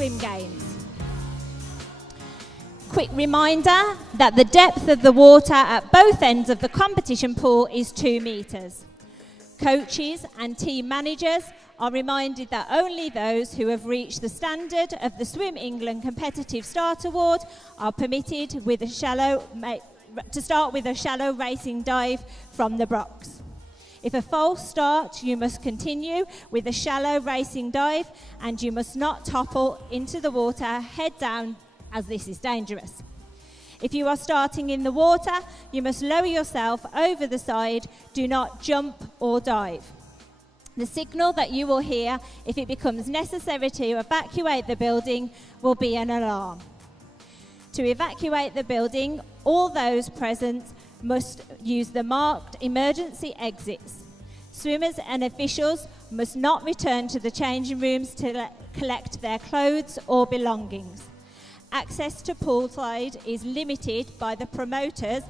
swim games. Quick reminder that the depth of the water at both ends of the competition pool is 2 metres. Coaches and team managers are reminded that only those who have reached the standard of the Swim England Competitive Start Award are permitted to start with a shallow racing dive from the blocks. If a false start, you must continue with a shallow racing dive, and you must not topple into the water head down, as this is dangerous. If you are starting in the water, you must lower yourself over the side. Do not jump or dive. The signal that you will hear if it becomes necessary to evacuate the building will be an alarm. To evacuate the building, all those present must use the marked emergency exits. Swimmers and officials must not return to the changing rooms to collect their clothes or belongings. Access to poolside is limited by the promoters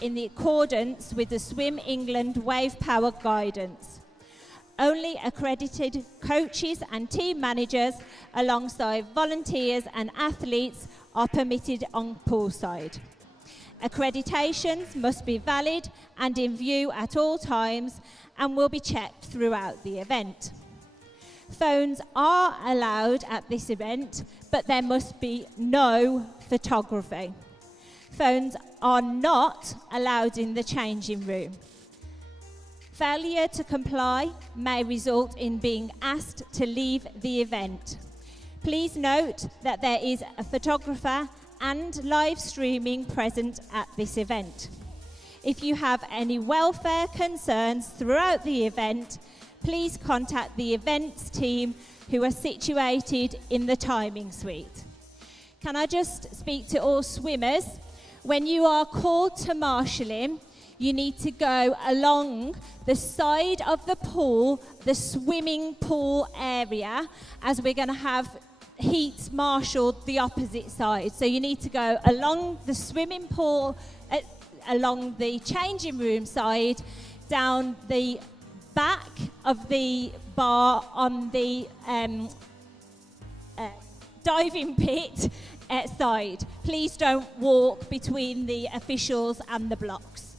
in accordance with the Swim England Wave Power guidance. Only accredited coaches and team managers alongside volunteers and athletes are permitted on poolside. Accreditations must be valid and in view at all times and will be checked throughout the event. Phones are allowed at this event, but there must be no photography. Phones are not allowed in the changing room. Failure to comply may result in being asked to leave the event. Please note that there is a photographer and live streaming present at this event. If you have any welfare concerns throughout the event, please contact the events team who are situated in the timing suite. Can I just speak to all swimmers? When you are called to marshalling, you need to go along the side of the pool, the swimming pool area, as we're going to have heats marshalled the opposite side. So you need to go along the swimming pool, along the changing room side, down the back of the bar on the diving pit side. Please don't walk between the officials and the blocks.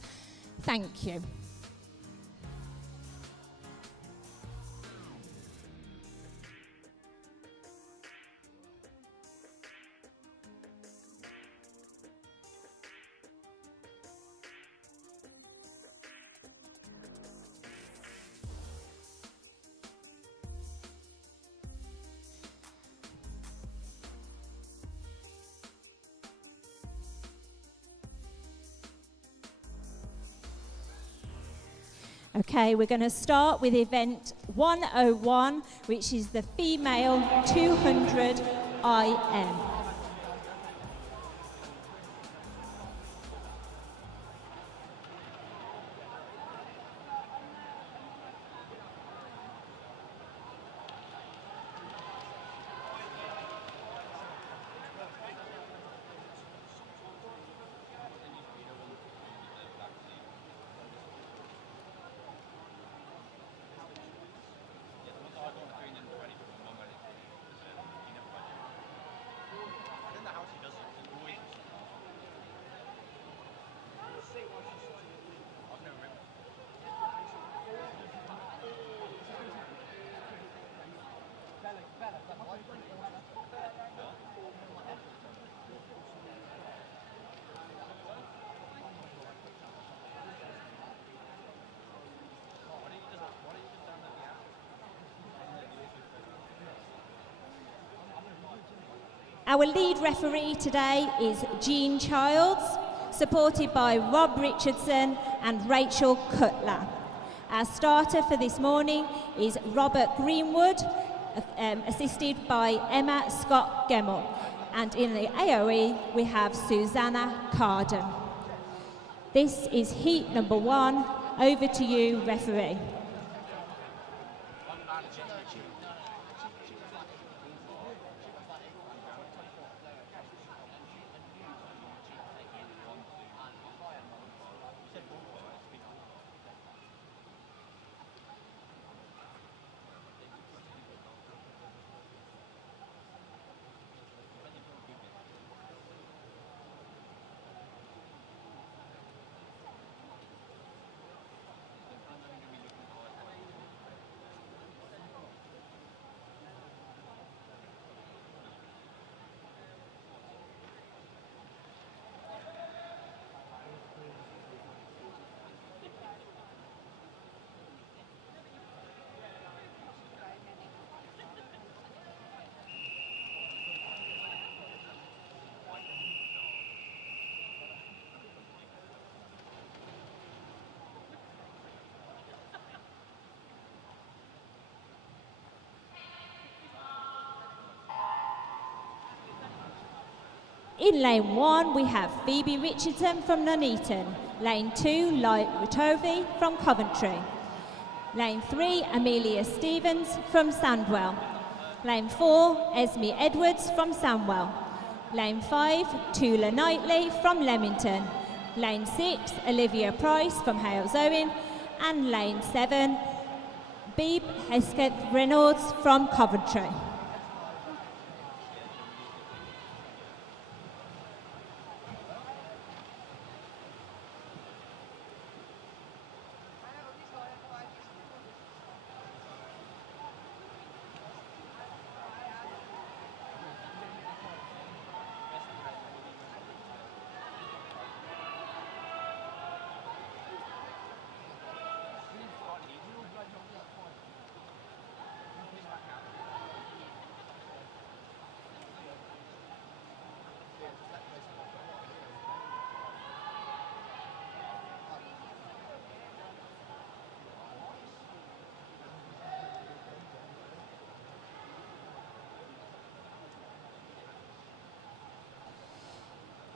Thank you. Okay, we're going to start with event 101, which is the female 200 IM. Our lead referee today is Jean Childs, supported by Rob Richardson and Rachel Cutler. Our starter for this morning is Robert Greenwood, assisted by Emma Scott Gemmell. And in the AOE, we have Susanna Carden. This is heat number 1. Over to you, referee. In lane 1, we have Phoebe Richardson from Nuneaton. Lane 2, Light Ritovi from Coventry. Lane 3, Amelia Stevens from Sandwell. Lane 4, Esme Edwards from Sandwell. Lane 5, Tula Knightley from Leamington. Lane 6, Olivia Price from Hales Owen. And lane 7, Beeb Hesketh Reynolds from Coventry.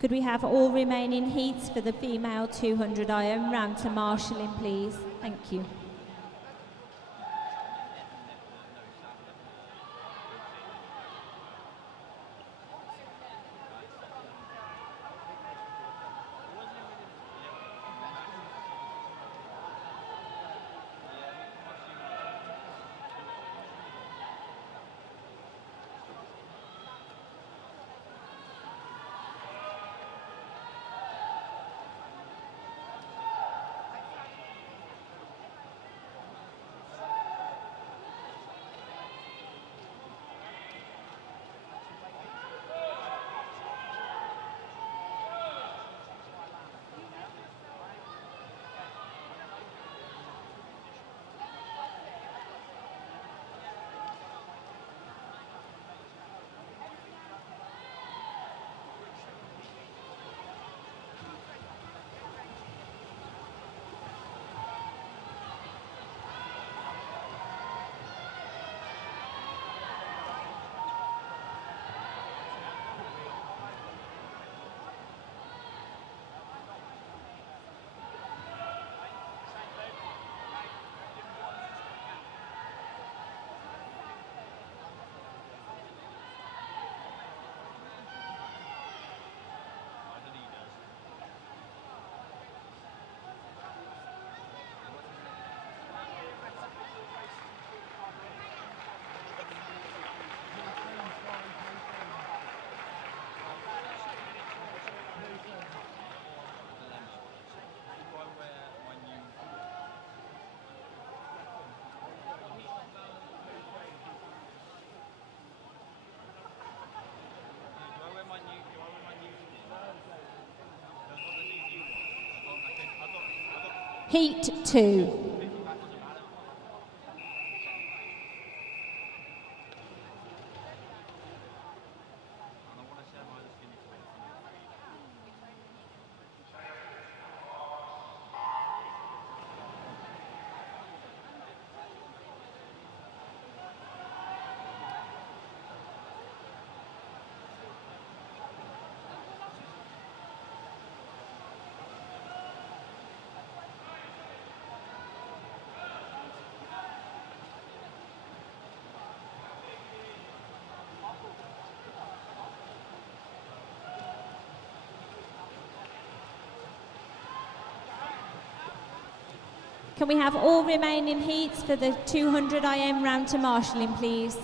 Could we have all remaining heats for the female 200 IM round to marshalling, please? Thank you. Heat 2. Can we have all remaining heats for the 200 IM round to marshalling, please?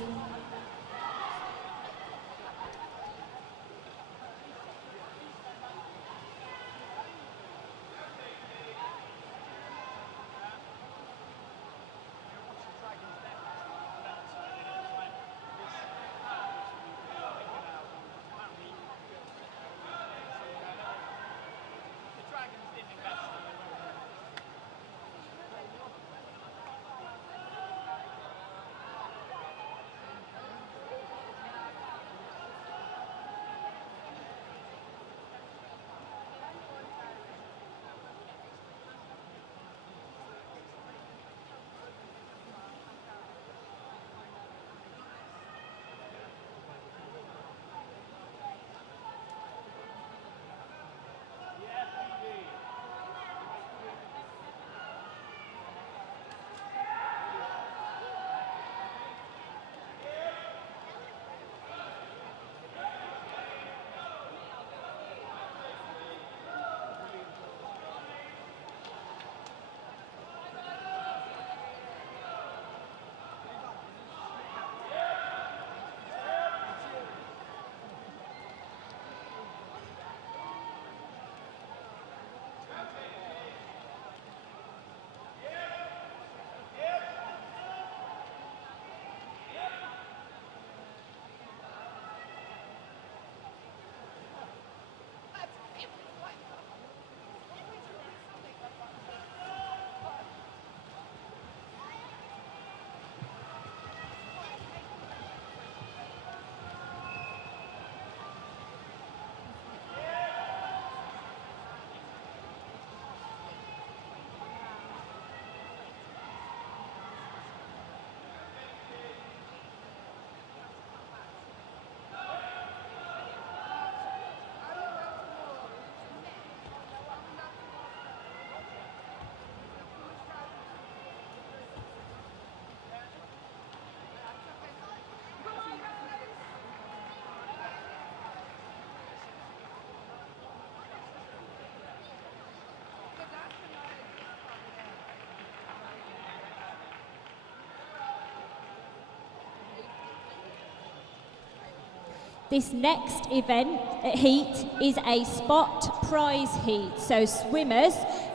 This next event, heat, is a spot prize heat. So swimmers,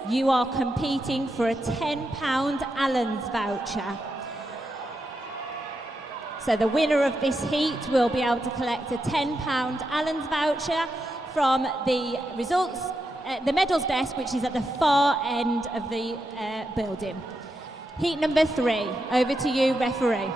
you are competing for a £10 Allen's voucher. So the winner of this heat will be able to collect a £10 Allen's voucher from the results, the medals desk, which is at the far end of the building. Heat number 3, over to you, referee.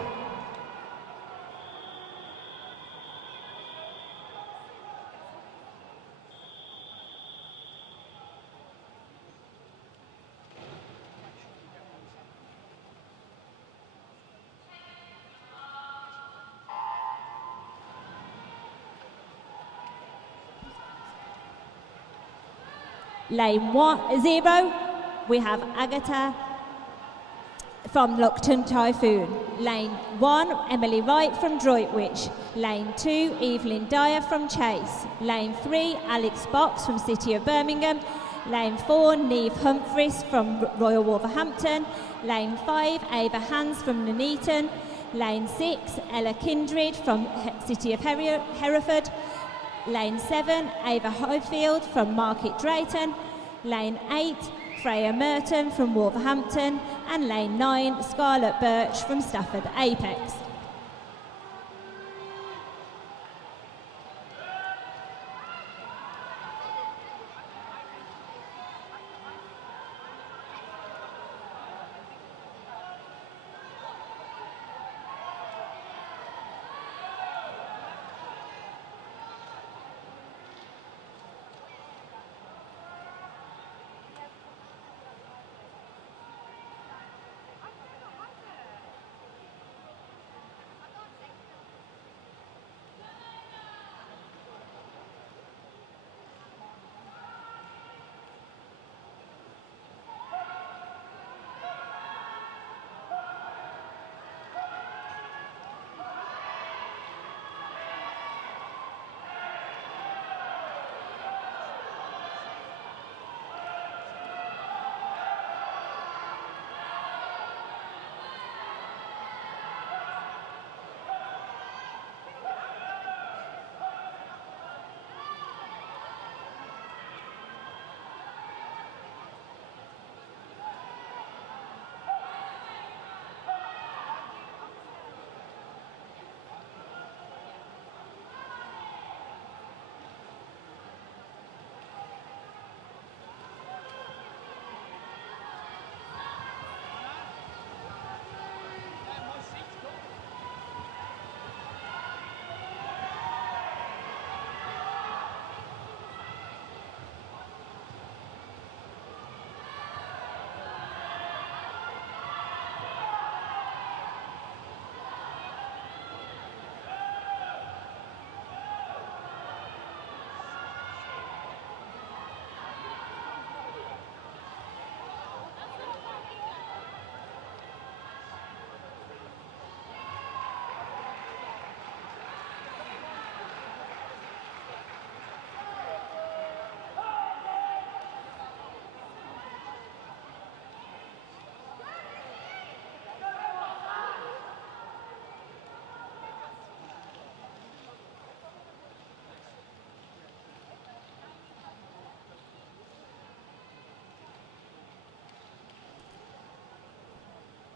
Lane 0, we have Agatha from Lockton Typhoon. Lane 1, Emily Wright from Droitwich. Lane 2, Evelyn Dyer from Chase. Lane 3, Alex Box from City of Birmingham. Lane 4, Neve Humphries from Royal Wolverhampton. Lane 5, Ava Hans from Nuneaton. Lane 6, Ella Kindred from City of Hereford. Lane 7, Ava Highfield from Market Drayton. Lane 8, Freya Merton from Wolverhampton. And Lane 9, Scarlett Birch from Stafford Apex.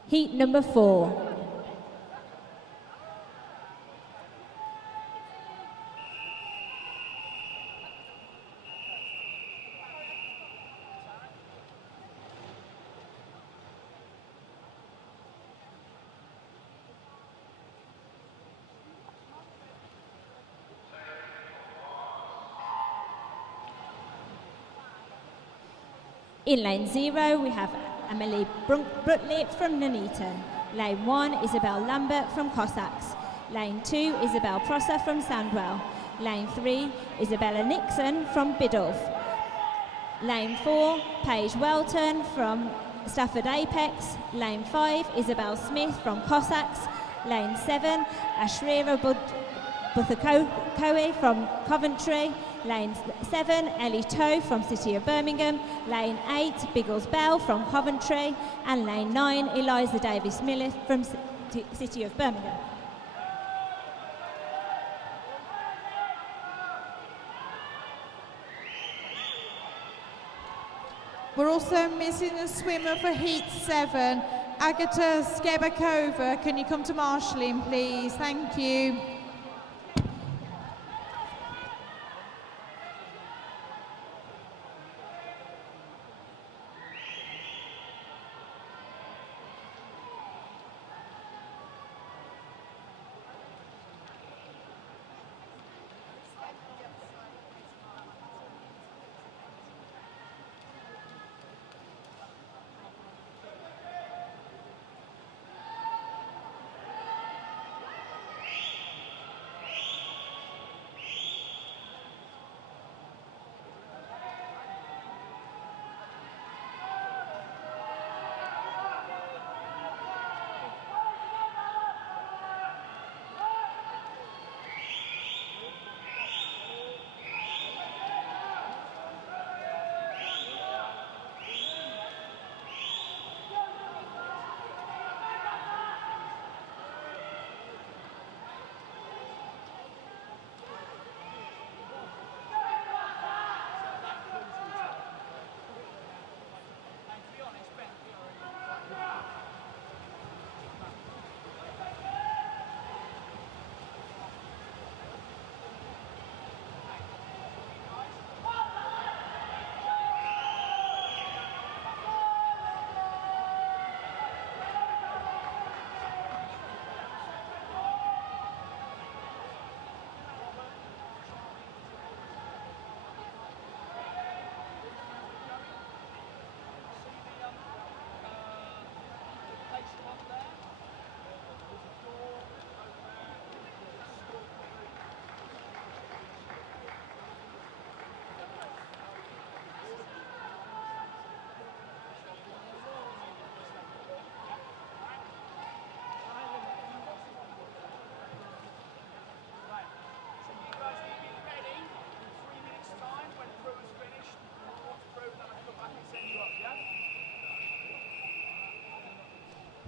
Heat number 4. In lane 0, we have Emily Brutley from Nuneaton. Lane 1, Isabel Lambert from Cossacks. Lane 2, Isabel Prosser from Sandwell. Lane 3, Isabella Nixon from Biddulph. Lane 4, Paige Welton from Stafford Apex. Lane 5, Isabel Smith from Cossacks. Lane 7, Ashrira Buthakoe from Coventry. Lane 7, Ellie Toe from City of Birmingham. Lane 8, Biggles Bell from Coventry. And Lane 9, Eliza Davis Miller from City of Birmingham. We're also missing a swimmer for Heat 7, Agata Skebakova. Can you come to marshalling, please? Thank you.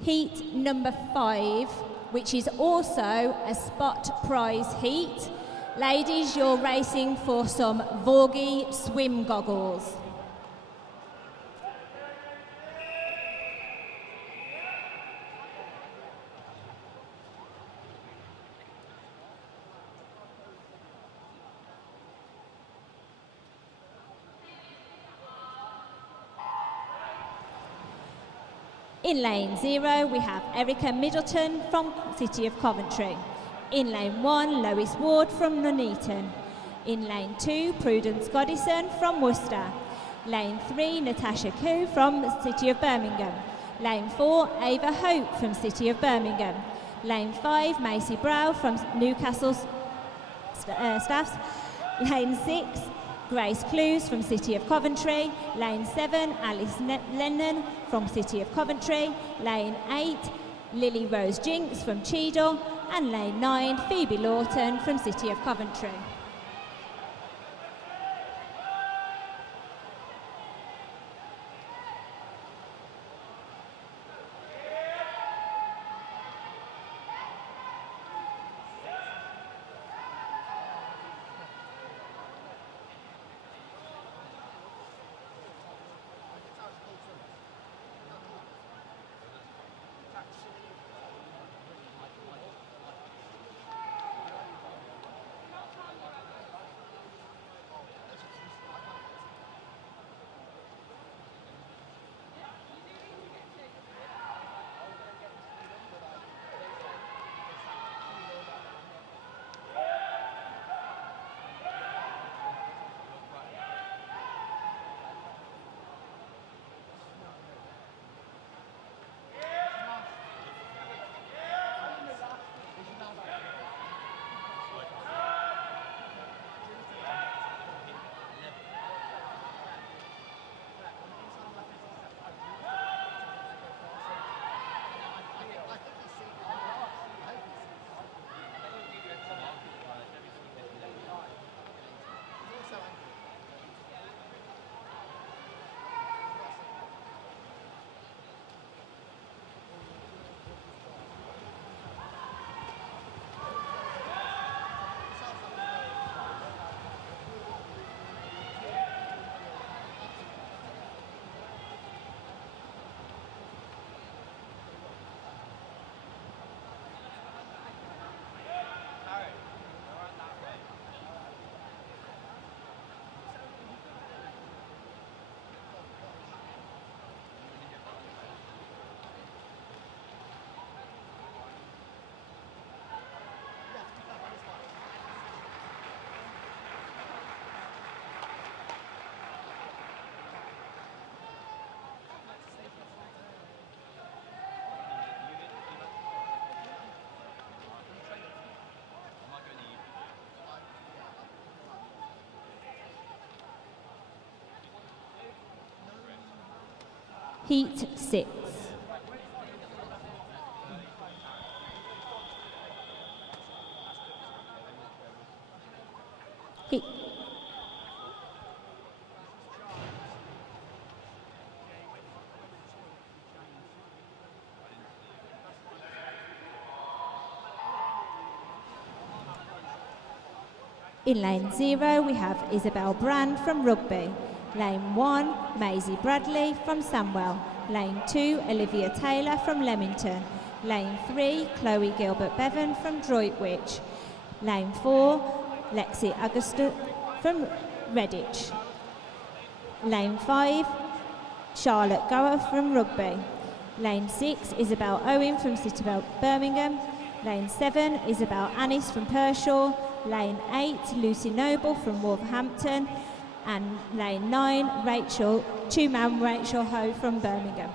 Heat number 5, which is also a spot prize heat. Ladies, you're racing for some Vorgi swim goggles. In lane 0, we have Erica Middleton from City of Coventry. In lane 1, Lois Ward from Nuneaton. In lane 2, Prudence Goddison from Worcester. Lane 3, Natasha Koo from City of Birmingham. Lane 4, Ava Hope from City of Birmingham. Lane 5, Macy Brow from Newcastle Staffs. Lane 6, Grace Clues from City of Coventry. Lane 7, Alice Lennon from City of Coventry. Lane 8, Lily Rose Jinks from Cheadle. And lane 9, Phoebe Lawton from City of Coventry. Heat 6. Heat. In lane 0, we have Isabel Brand from Rugby. Lane 1, Maisie Bradley from Samwell. Lane 2, Olivia Taylor from Leamington. Lane 3, Chloe Gilbert Bevan from Droitwich. Lane 4, Lexi Augusta from Redditch. Lane 5, Charlotte Gower from Rugby. Lane 6, Isabel Owen from Citybelt Birmingham. Lane 7, Isabel Annis from Pershaw. Lane 8, Lucy Noble from Wolverhampton. And lane 9, two-man Rachel Ho from Birmingham.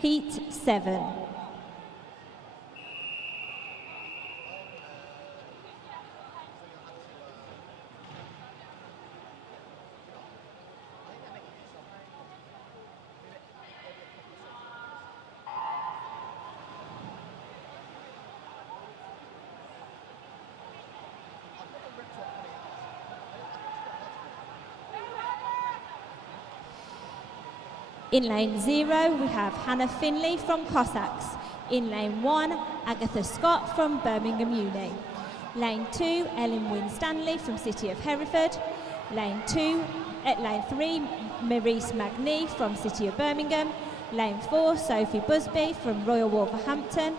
Heat 7. In lane 0, we have Hannah Finley from Cossacks. In lane 1, Agatha Scott from Birmingham Uni. Lane 2, Ellen Winstanley from City of Hereford. Lane 3, Maurice Magny from City of Birmingham. Lane 4, Sophie Busby from Royal Wolverhampton.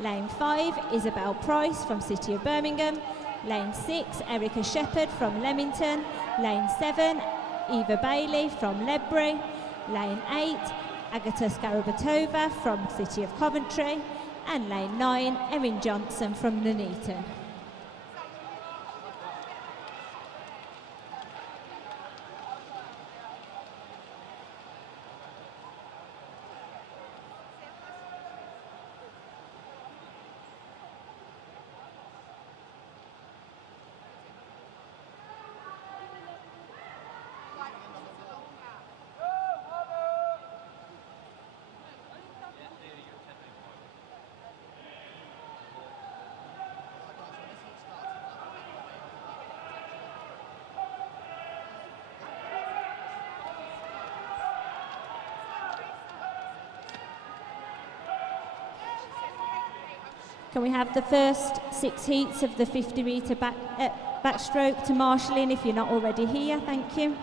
Lane 5, Isabel Price from City of Birmingham. Lane 6, Erica Shepherd from Leamington. Lane 7, Eva Bailey from Ledbury. Lane 8, Agata Skarabatova from City of Coventry. And lane 9, Erin Johnson from Nuneaton. Can we have the first 6 heats of the 50-metre backstroke to marshal in if you're not already here? Thank you.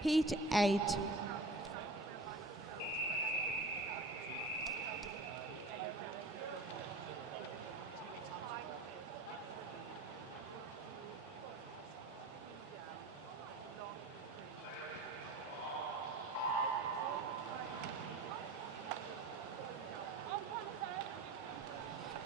Heat 8.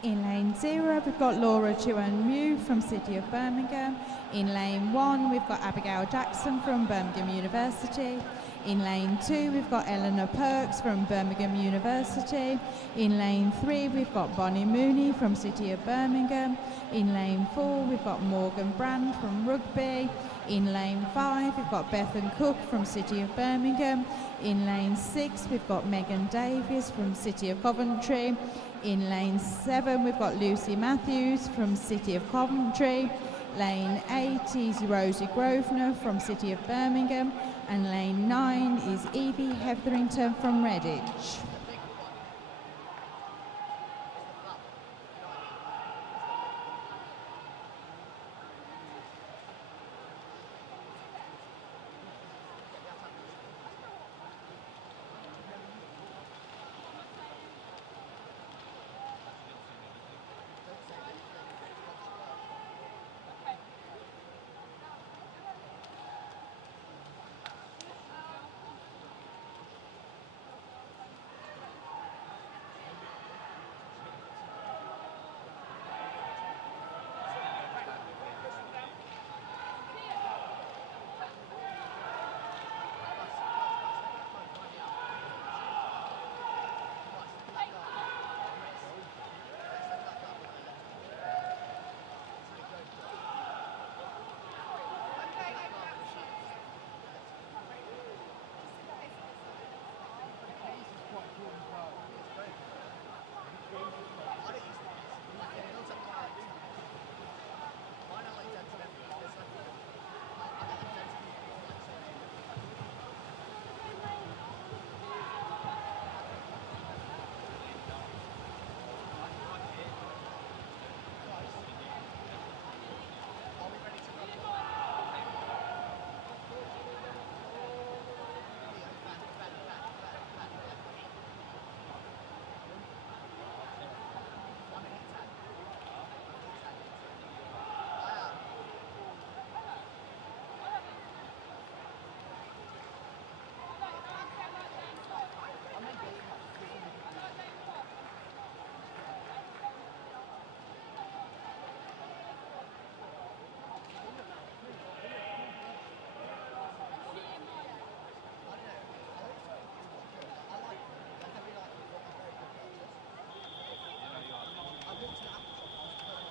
In lane 0, we've got Laura Chuan Mew from City of Birmingham. In lane 1, we've got Abigail Jackson from Birmingham University. In lane 2, we've got Eleanor Perks from Birmingham University. In lane 3, we've got Bonnie Mooney from City of Birmingham. In lane 4, we've got Morgan Brand from Rugby. In lane 5, we've got Bethan Cook from City of Birmingham. In lane 6, we've got Megan Davies from City of Coventry. In lane 7, we've got Lucy Matthews from City of Coventry. Lane 8 is Rosie Grosvenor from City of Birmingham. And lane 9 is Evie Hetherington from Redditch.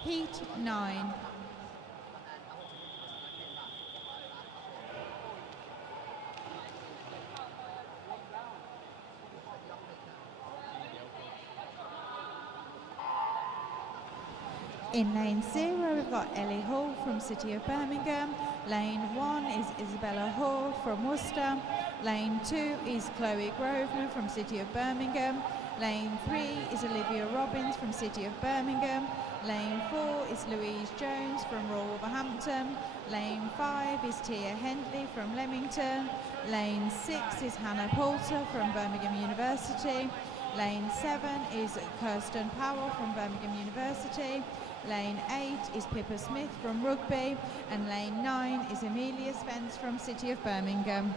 Heat 9. In lane 0, we've got Ellie Hall from City of Birmingham. Lane 1 is Isabella Hall from Worcester. Lane 2 is Chloe Grosvenor from City of Birmingham. Lane 3 is Olivia Robbins from City of Birmingham. Lane 4 is Louise Jones from Royal Wolverhampton. Lane 5 is Tia Hentley from Leamington. Lane 6 is Hannah Poulter from Birmingham University. Lane 7 is Kirsten Powell from Birmingham University. Lane 8 is Pippa Smith from Rugby. And Lane 9 is Amelia Spence from City of Birmingham.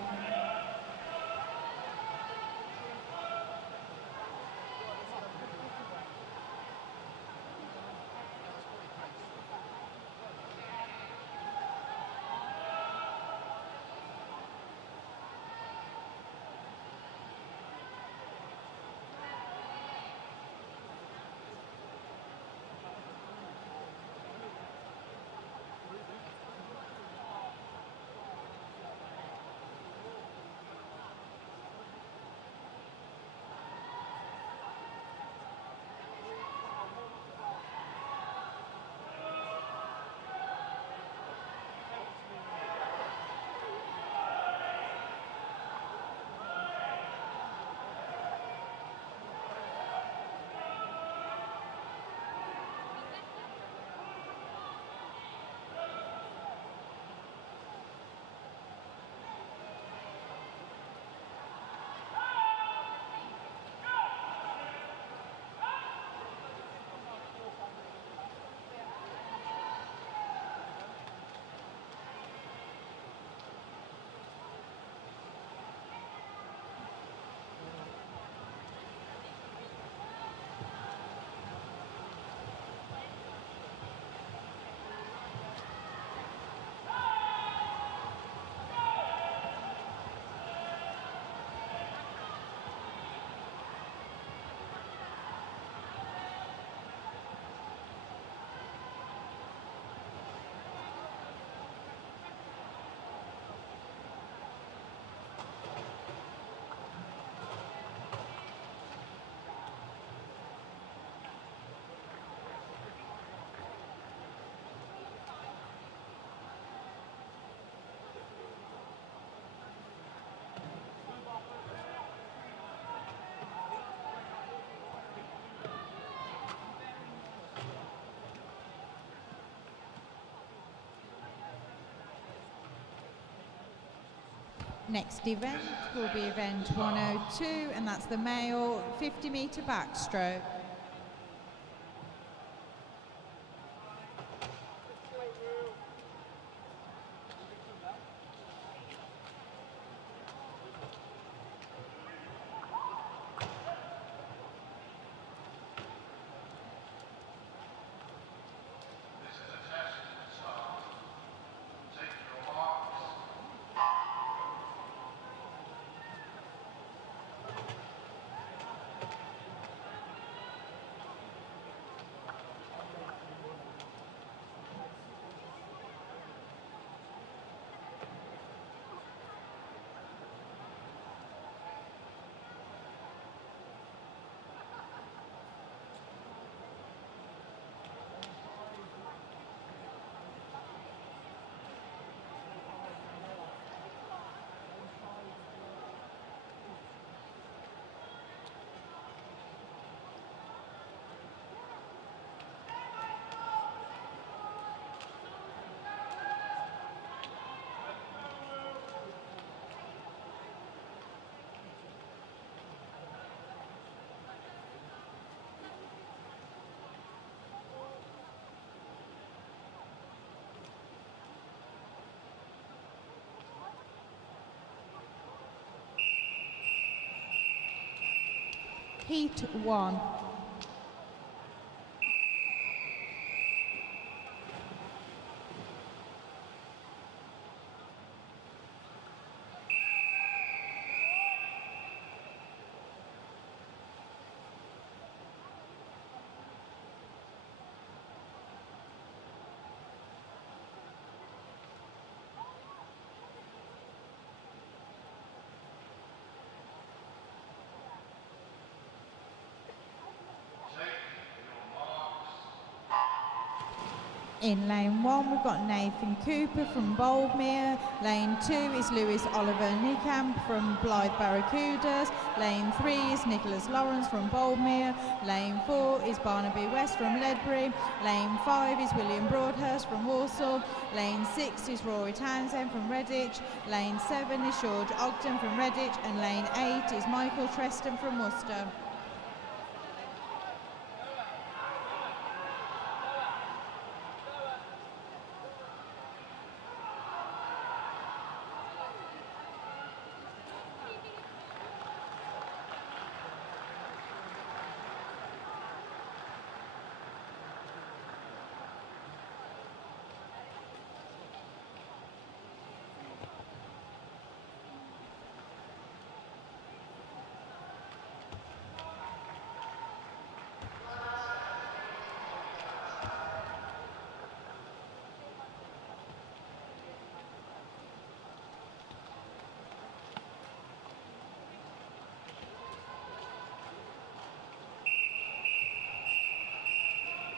Next event will be event 102, and that's the male 50-metre backstroke. Heat 1. In lane 1, we've got Nathan Cooper from Boldmere. Lane 2 is Lewis Oliver Nickamp from Blythe Barracudas. Lane 3 is Nicholas Lawrence from Boldmere. Lane 4 is Barnaby West from Ledbury. Lane 5 is William Broadhurst from Walsall. Lane 6 is Rory Townsend from Redditch. Lane 7 is George Ogden from Redditch. And lane 8 is Michael Treston from Worcester.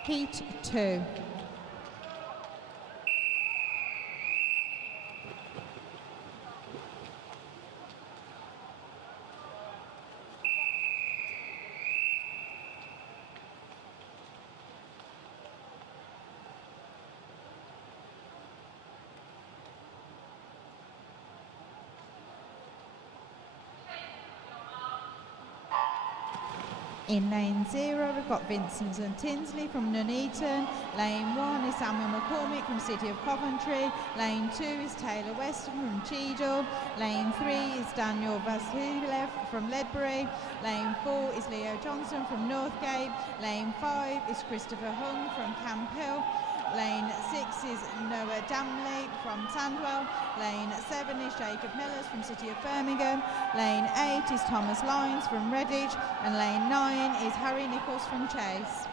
Heat 2. In lane 0, we've got Vincent and Tinsley from Nuneaton. Lane 1 is Samuel McCormick from City of Coventry. Lane 2 is Taylor Weston from Cheadle. Lane 3 is Daniel Vasilev from Ledbury. Lane 4 is Leo Johnson from Northgate. Lane 5 is Christopher Hung from Camp Hill. Lane 6 is Noah Damley from Sandwell. Lane 7 is Jacob Millers from City of Birmingham. Lane 8 is Thomas Lyons from Redditch. And lane 9 is Harry Nichols from Chase.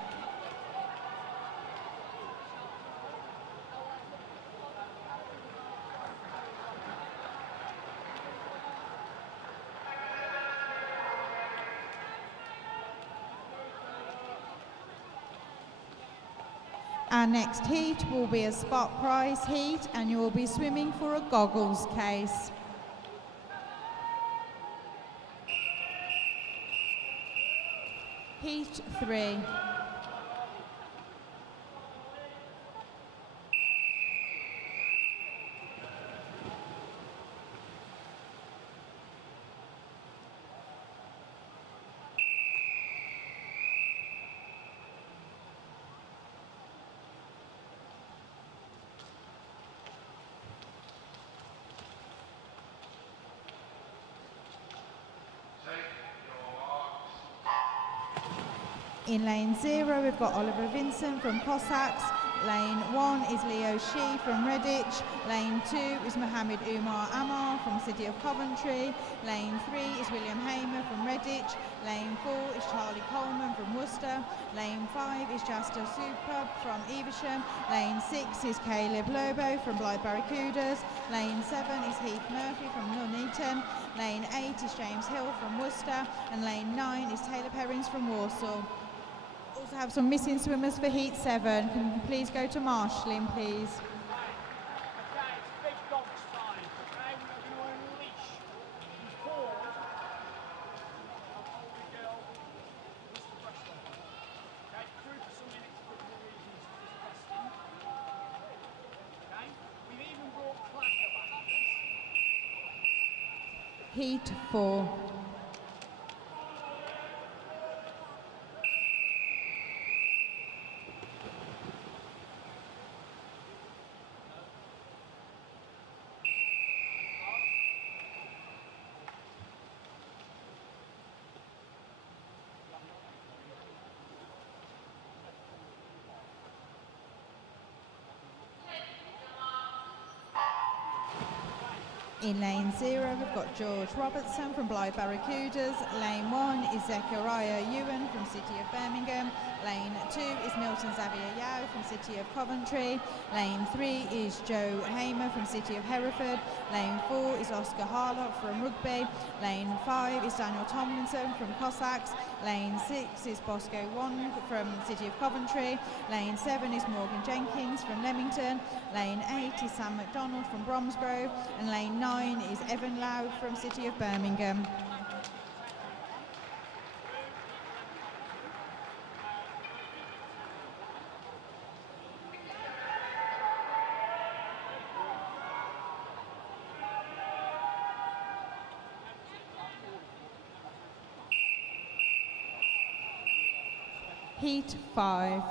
Our next heat will be a spot prize heat, and you will be swimming for a goggles case. Heat 3. In lane 0, we've got Oliver Vincent from Cossacks. Lane 1 is Leo Shee from Redditch. Lane 2 is Mohammed Umar Amar from City of Coventry. Lane 3 is William Hamer from Redditch. Lane 4 is Charlie Coleman from Worcester. Lane 5 is Jasper Superb from Evesham. Lane 6 is Caleb Lobo from Blythe Barracudas. Lane 7 is Heath Murphy from Nuneaton. Lane 8 is James Hill from Worcester. And lane 9 is Taylor Perrins from Walsall. Also have some missing swimmers for Heat 7. Can you please go to marshalling, please? Okay, it's big dogs time. Okay, we're going to unleash and pause. I'll hold the girl. What's the question? Okay, through for some minutes for the reasons for testing. Okay, we've even brought Clacker back to this. Heat 4. In lane 0, we've got George Robertson from Blythe Barracudas. Lane 1 is Zechariah Ewan from City of Birmingham. Lane 2 is Milton Xavier Yao from City of Coventry. Lane 3 is Joe Hamer from City of Hereford. Lane 4 is Oscar Harlock from Rugby. Lane 5 is Daniel Tomlinson from Cossacks. Lane 6 is Bosco Wong from City of Coventry. Lane 7 is Morgan Jenkins from Leamington. Lane 8 is Sam McDonald from Bromsgrove. And lane 9 is Evan Loud from City of Birmingham. Heat 5.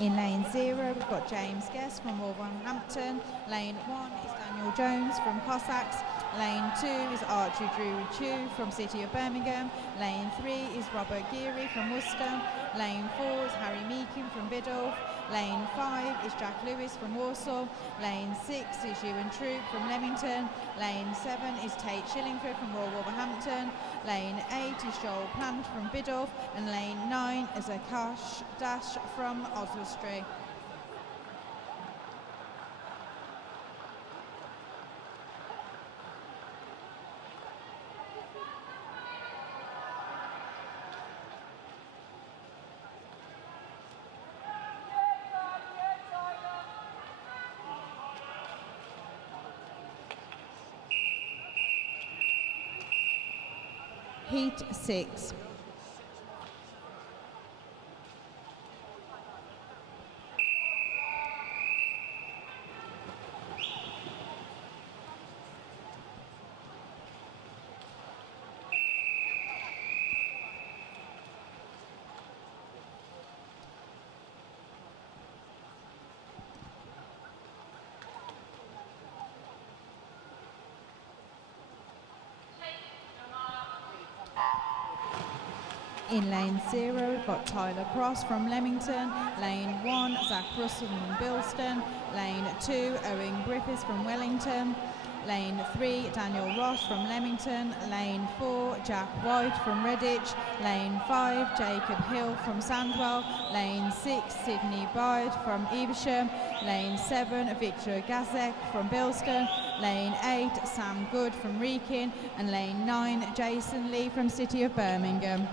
In lane 0, we've got James Guest from Wolverhampton. Lane 1 is Daniel Jones from Cossacks. Lane 2 is Archie Drury Chew from City of Birmingham. Lane 3 is Robert Geary from Worcester. Lane 4 is Harry Meakin from Biddulph. Lane 5 is Jack Lewis from Warsaw. Lane 6 is Ewan Troop from Leamington. Lane 7 is Tate Shillingford from Royal Wolverhampton. Lane 8 is Joel Plant from Biddulph. And lane 9 is Akash Dash from Oswestry. Heat 6. In lane 0, we've got Tyler Cross from Leamington. Lane 1, Zach Russell from Bilston. Lane 2, Owen Griffiths from Wellington. Lane 3, Daniel Ross from Leamington. Lane 4, Jack White from Redditch. Lane 5, Jacob Hill from Sandwell. Lane 6, Sydney Bide from Evesham. Lane 7, Victor Gazek from Bilston. Lane 8, Sam Good from Wrekin. And lane 9, Jason Lee from City of Birmingham.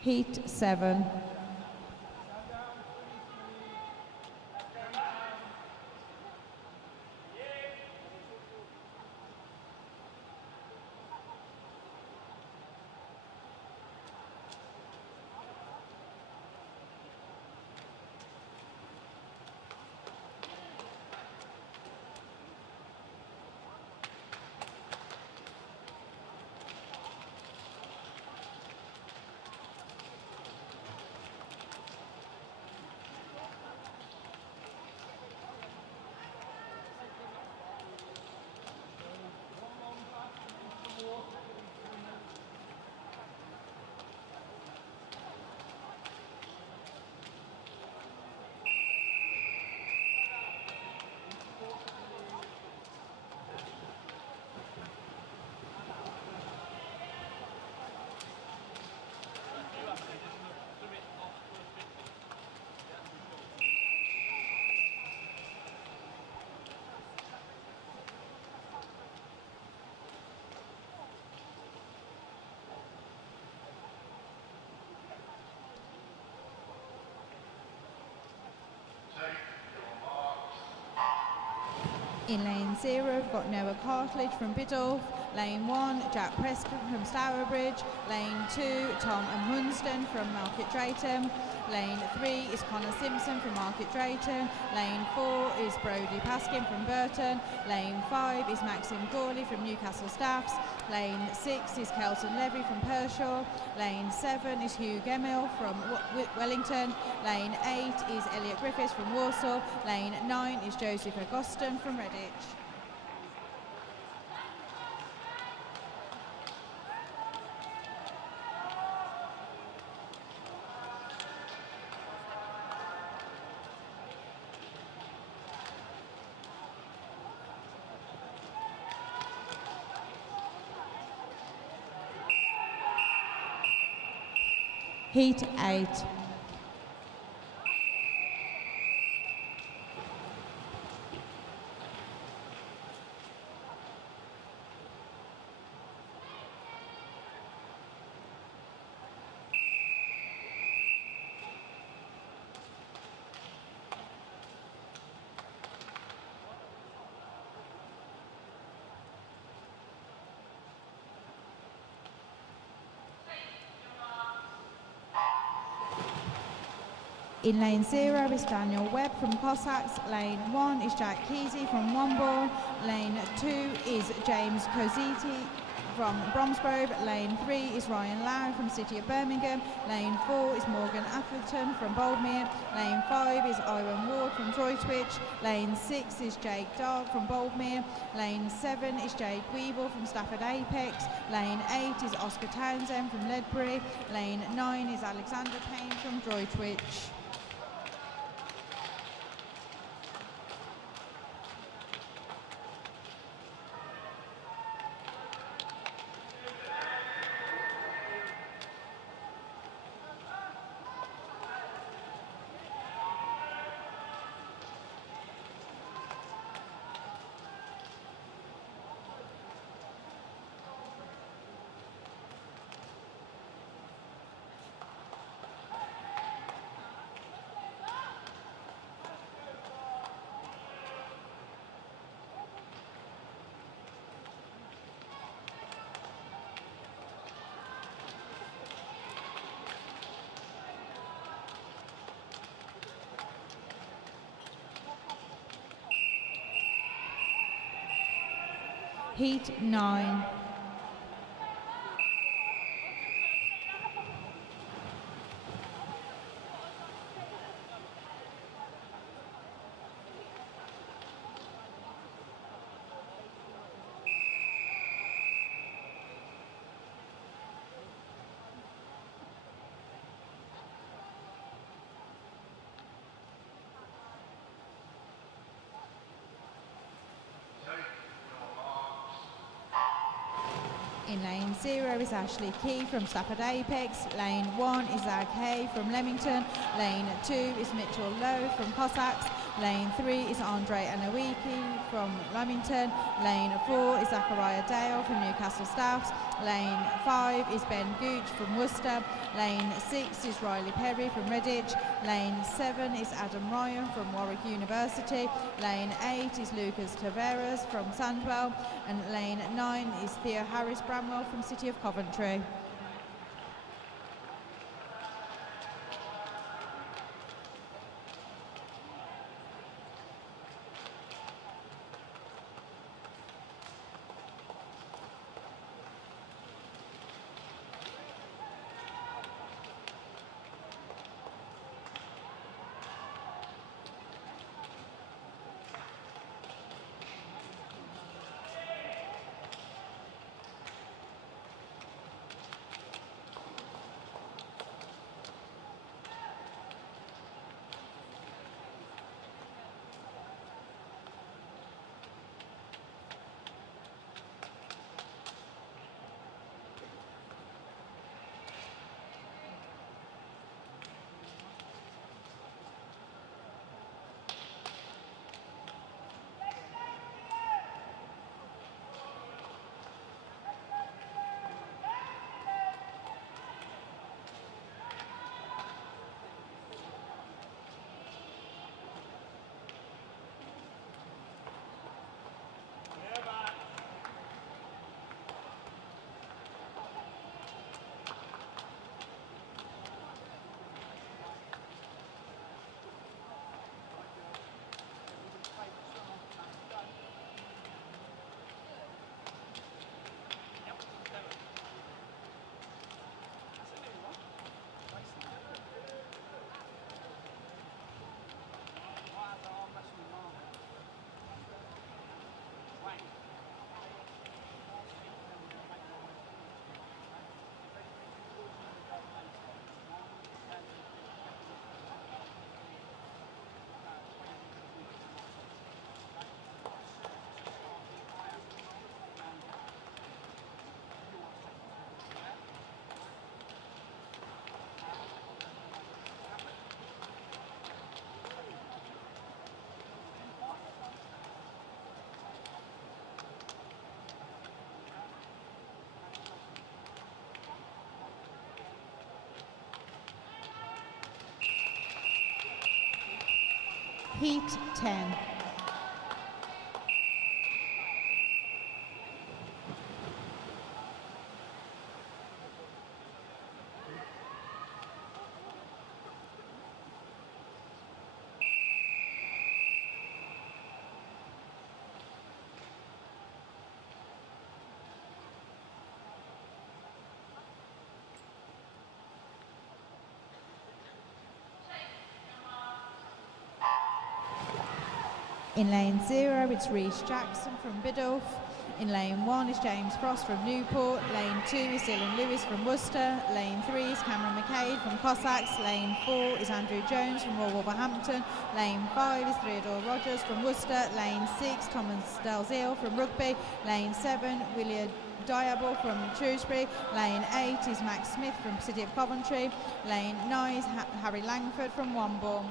Heat 7. In lane 0, we've got Noah Cartledge from Biddulph. Lane 1, Jack Prescott from Stourbridge. Lane 2, Tom and Hunston from Market Drayton. Lane 3 is Connor Simpson from Market Drayton. Lane 4 is Brody Paskin from Burton. Lane 5 is Maxim Gawley from Newcastle Staffs. Lane 6 is Kelton Levy from Pershaw. Lane 7 is Hugh Gemmell from Wellington. Lane 8 is Elliot Griffiths from Warsaw. Lane 9 is Joseph Agoston from Redditch. Heat 8. In lane 0 is Daniel Webb from Cossacks. Lane 1 is Jack Kesey from Womborne. Lane 2 is James Cositi from Bromsgrove. Lane 3 is Ryan Lau from City of Birmingham. Lane 4 is Morgan Atherton from Boldmere. Lane 5 is Iwan Ward from Droitwich. Lane 6 is Jake Dark from Boldmere. Lane 7 is Jade Weevil from Stafford Apex. Lane 8 is Oscar Townsend from Ledbury. Lane 9 is Alexander Payne from Droitwich. Heat 9. In lane 0 is Ashley Key from Stafford Apex. Lane 1 is Zach Hay from Leamington. Lane 2 is Mitchell Lowe from Cossacks. Lane 3 is Andre Anawiki from Leamington. Lane 4 is Zachariah Dale from Newcastle Staffs. Lane 5 is Ben Gooch from Worcester. Lane 6 is Riley Perry from Redditch. Lane 7 is Adam Ryan from Warwick University. Lane 8 is Lucas Taveras from Sandwell. And lane 9 is Theo Harris Bramwell from City of Coventry. Heat 10. In lane 0, it's Reece Jackson from Biddulph. In lane 1 is James Frost from Newport. Lane 2 is Dylan Lewis from Worcester. Lane 3 is Cameron McCabe from Cossacks. Lane 4 is Andrew Jones from Royal Wolverhampton. Lane 5 is Theodore Rogers from Worcester. Lane 6, Thomas Dalziel from Rugby. Lane 7, William Diable from Shrewsbury. Lane 8 is Max Smith from City of Coventry. Lane 9 is Harry Langford from Womborne.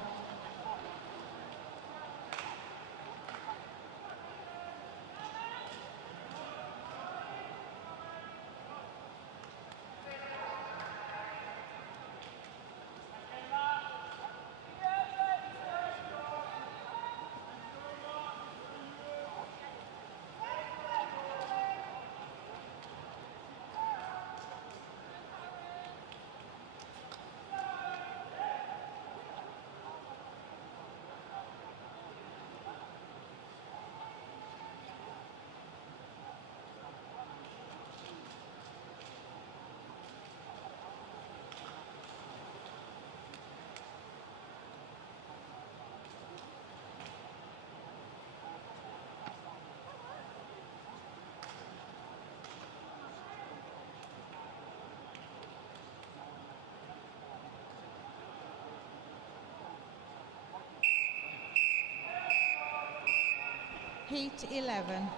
Heat 11.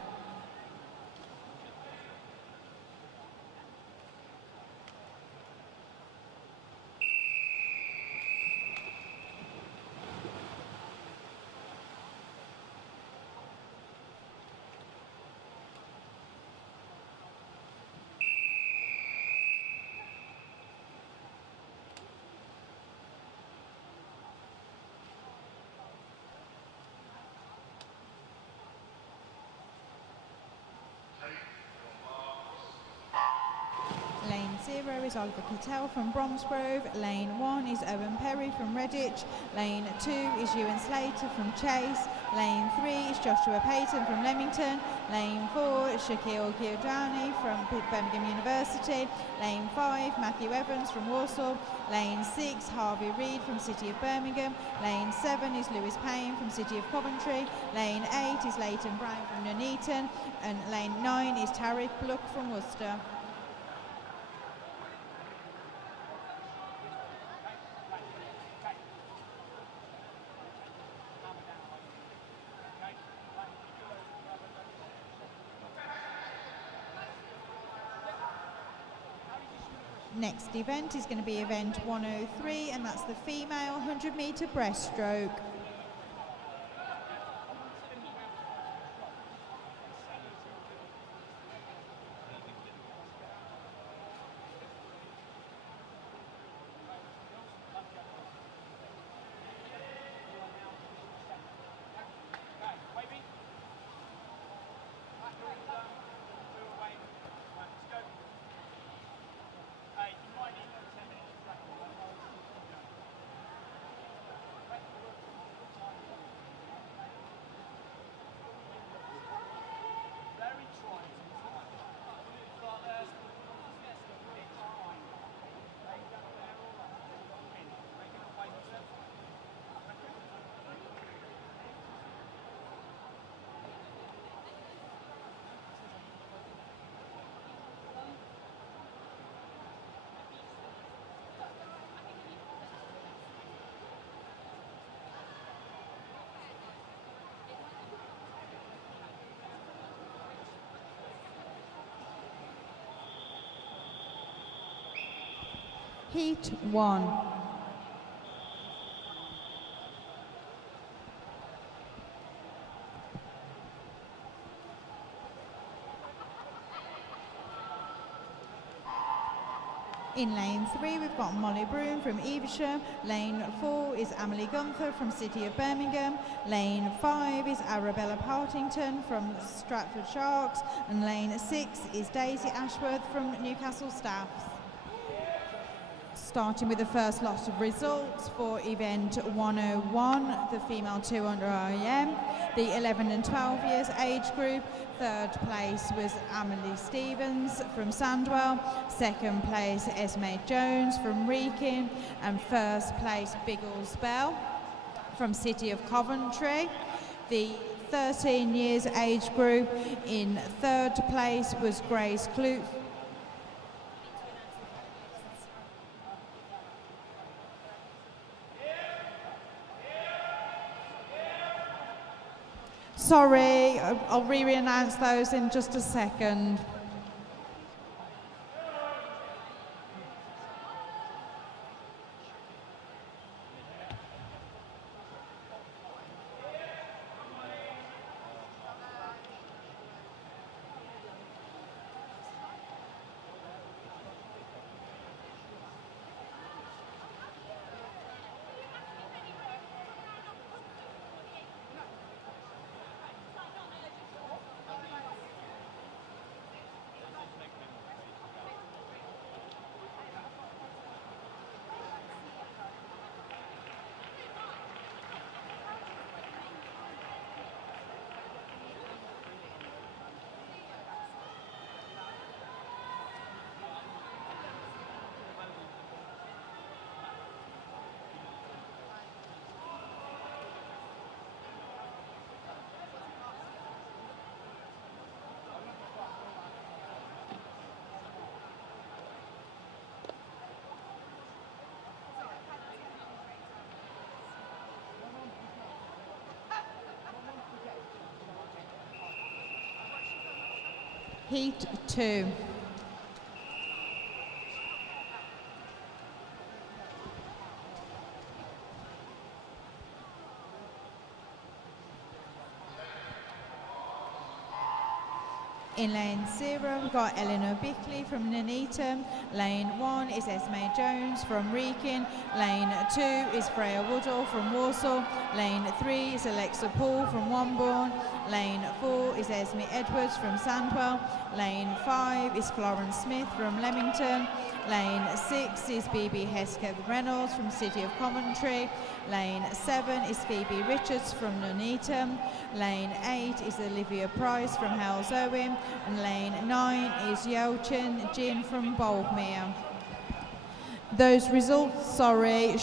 Lane 0 is Oliver Cattell from Bromsgrove. Lane 1 is Owen Perry from Redditch. Lane 2 is Ewan Slater from Chase. Lane 3 is Joshua Payton from Leamington. Lane 4 is Shaquille Giordani from Birmingham University. Lane 5, Matthew Evans from Warsaw. Lane 6, Harvey Reid from City of Birmingham. Lane 7 is Lewis Payne from City of Coventry. Lane 8 is Leighton Brown from Nuneaton. And Lane 9 is Tariq Bluck from Worcester. Next event is going to be event 103, and that's the female 100-metre breaststroke. Heat 1. In lane 3, we've got Molly Broom from Evesham. Lane 4 is Emily Gunther from City of Birmingham. Lane 5 is Arabella Partington from Stratford Sharks. And lane 6 is Daisy Ashworth from Newcastle Staffs. Starting with the first lot of results for event 101, the female 200 IM, the 11 and 12 years age group. Third place was Emily Stevens from Sandwell. Second place, Esme Jones from Wrekin. And first place, Biggles Bell from City of Coventry. The 13 years age group, in third place was Grace Clute. Sorry, I'll re-announce those in just a second. Heat 2. In lane 0, we've got Eleanor Bickley from Nuneaton. Lane 1 is Esme Jones from Wrekin. Lane 2 is Freya Woodall from Warsaw. Lane 3 is Alexa Paul from Wombourne. Lane 4 is Esme Edwards from Sandwell. Lane 5 is Florence Smith from Leamington. Lane 6 is BB Hesketh Reynolds from City of Coventry. Lane 7 is Phoebe Richards from Nuneaton. Lane 8 is Olivia Price from Hales Owen. And lane 9 is Yelchin Jin from Boldmere. Those results,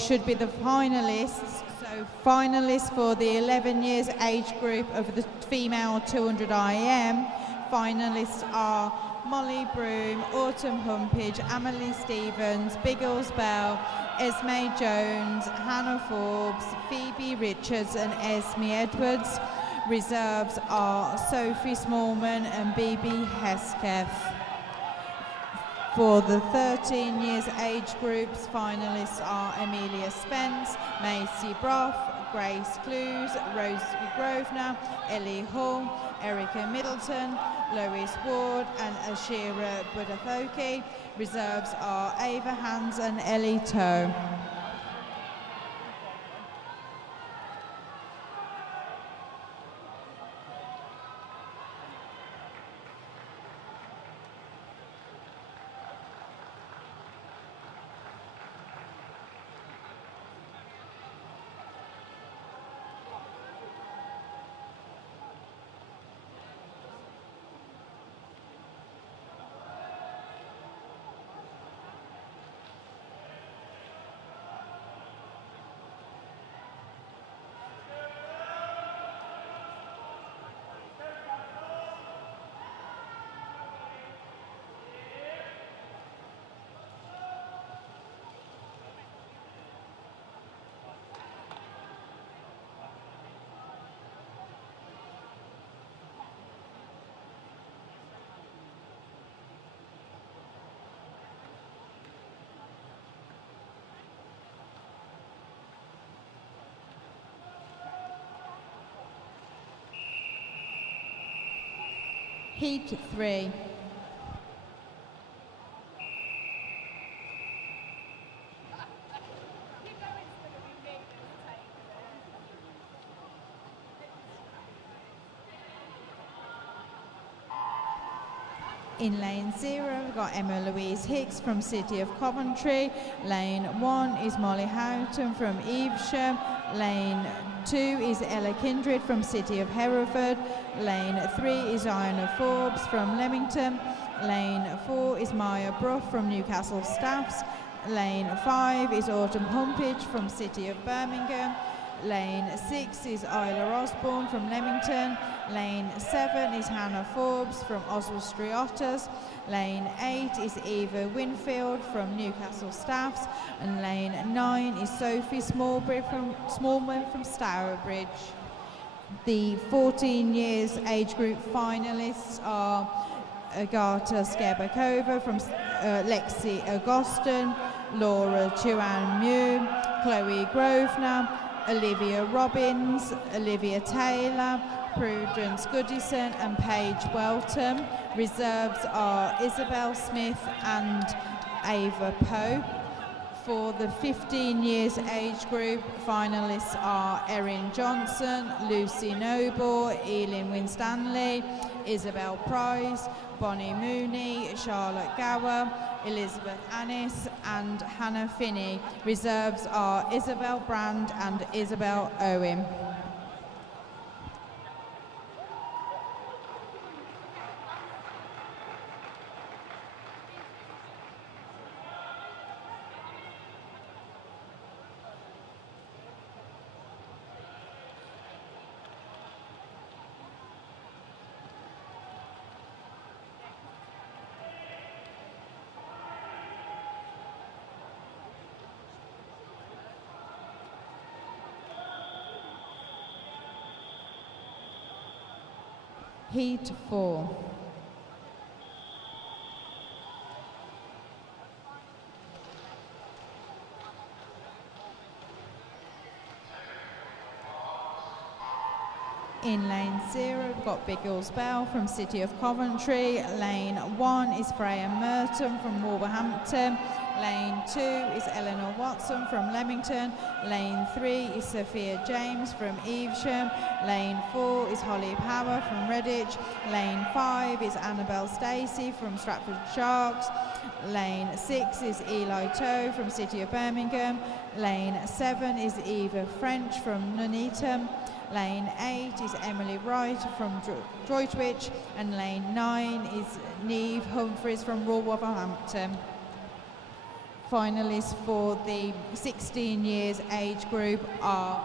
should be the finalists. So finalists for the 11 years age group of the female 200 IM. Finalists are Molly Broom, Autumn Humpage, Emily Stevens, Biggles Bell, Esme Jones, Hannah Forbes, Phoebe Richards and Esme Edwards. Reserves are Sophie Smallman and BB Hesketh. For the 13 years age groups, finalists are Amelia Spence, Macy Brough, Grace Clues, Rosie Grosvenor, Ellie Hall, Erica Middleton, Lois Ward and Ashira Budathoki. Reserves are Ava Hans and Ellie Toe. Heat 3. In lane 0, we've got Emma Louise Hicks from City of Coventry. Lane 1 is Molly Houghton from Evesham. Lane 2 is Ella Kindred from City of Hereford. Lane 3 is Diana Forbes from Leamington. Lane 4 is Maya Bruff from Newcastle Staffs. Lane 5 is Autumn Humpage from City of Birmingham. Lane 6 is Isla Osborne from Leamington. Lane 7 is Hannah Forbes from Oswestry Otters. Lane 8 is Eva Winfield from Newcastle Staffs. And lane 9 is Sophie Smallman from Stourbridge. The 14 years age group finalists are Agata Skebakova from Lexi Augustin, Laura Chuan Mew, Chloe Grosvenor, Olivia Robbins, Olivia Taylor, Prudence Goodison and Paige Welton. Reserves are Isabel Smith and Ava Pope. For the 15 years age group, finalists are Erin Johnson, Lucy Noble, Eileen Winstanley, Isabel Price, Bonnie Mooney, Charlotte Gower, Elizabeth Annis and Hannah Finney. Reserves are Isabel Brand and Isabel Owen. Heat 4. In lane 0, we've got Biggles Bell from City of Coventry. Lane 1 is Freya Merton from Wolverhampton. Lane 2 is Eleanor Watson from Leamington. Lane 3 is Sophia James from Evesham. Lane 4 is Holly Power from Redditch. Lane 5 is Annabelle Stacey from Stratford Sharks. Lane 6 is Eli Toe from City of Birmingham. Lane 7 is Eva French from Nuneaton. Lane 8 is Emily Wright from Droitwich. And lane 9 is Neve Humphreys from Wolverhampton. Finalists for the 16 years age group are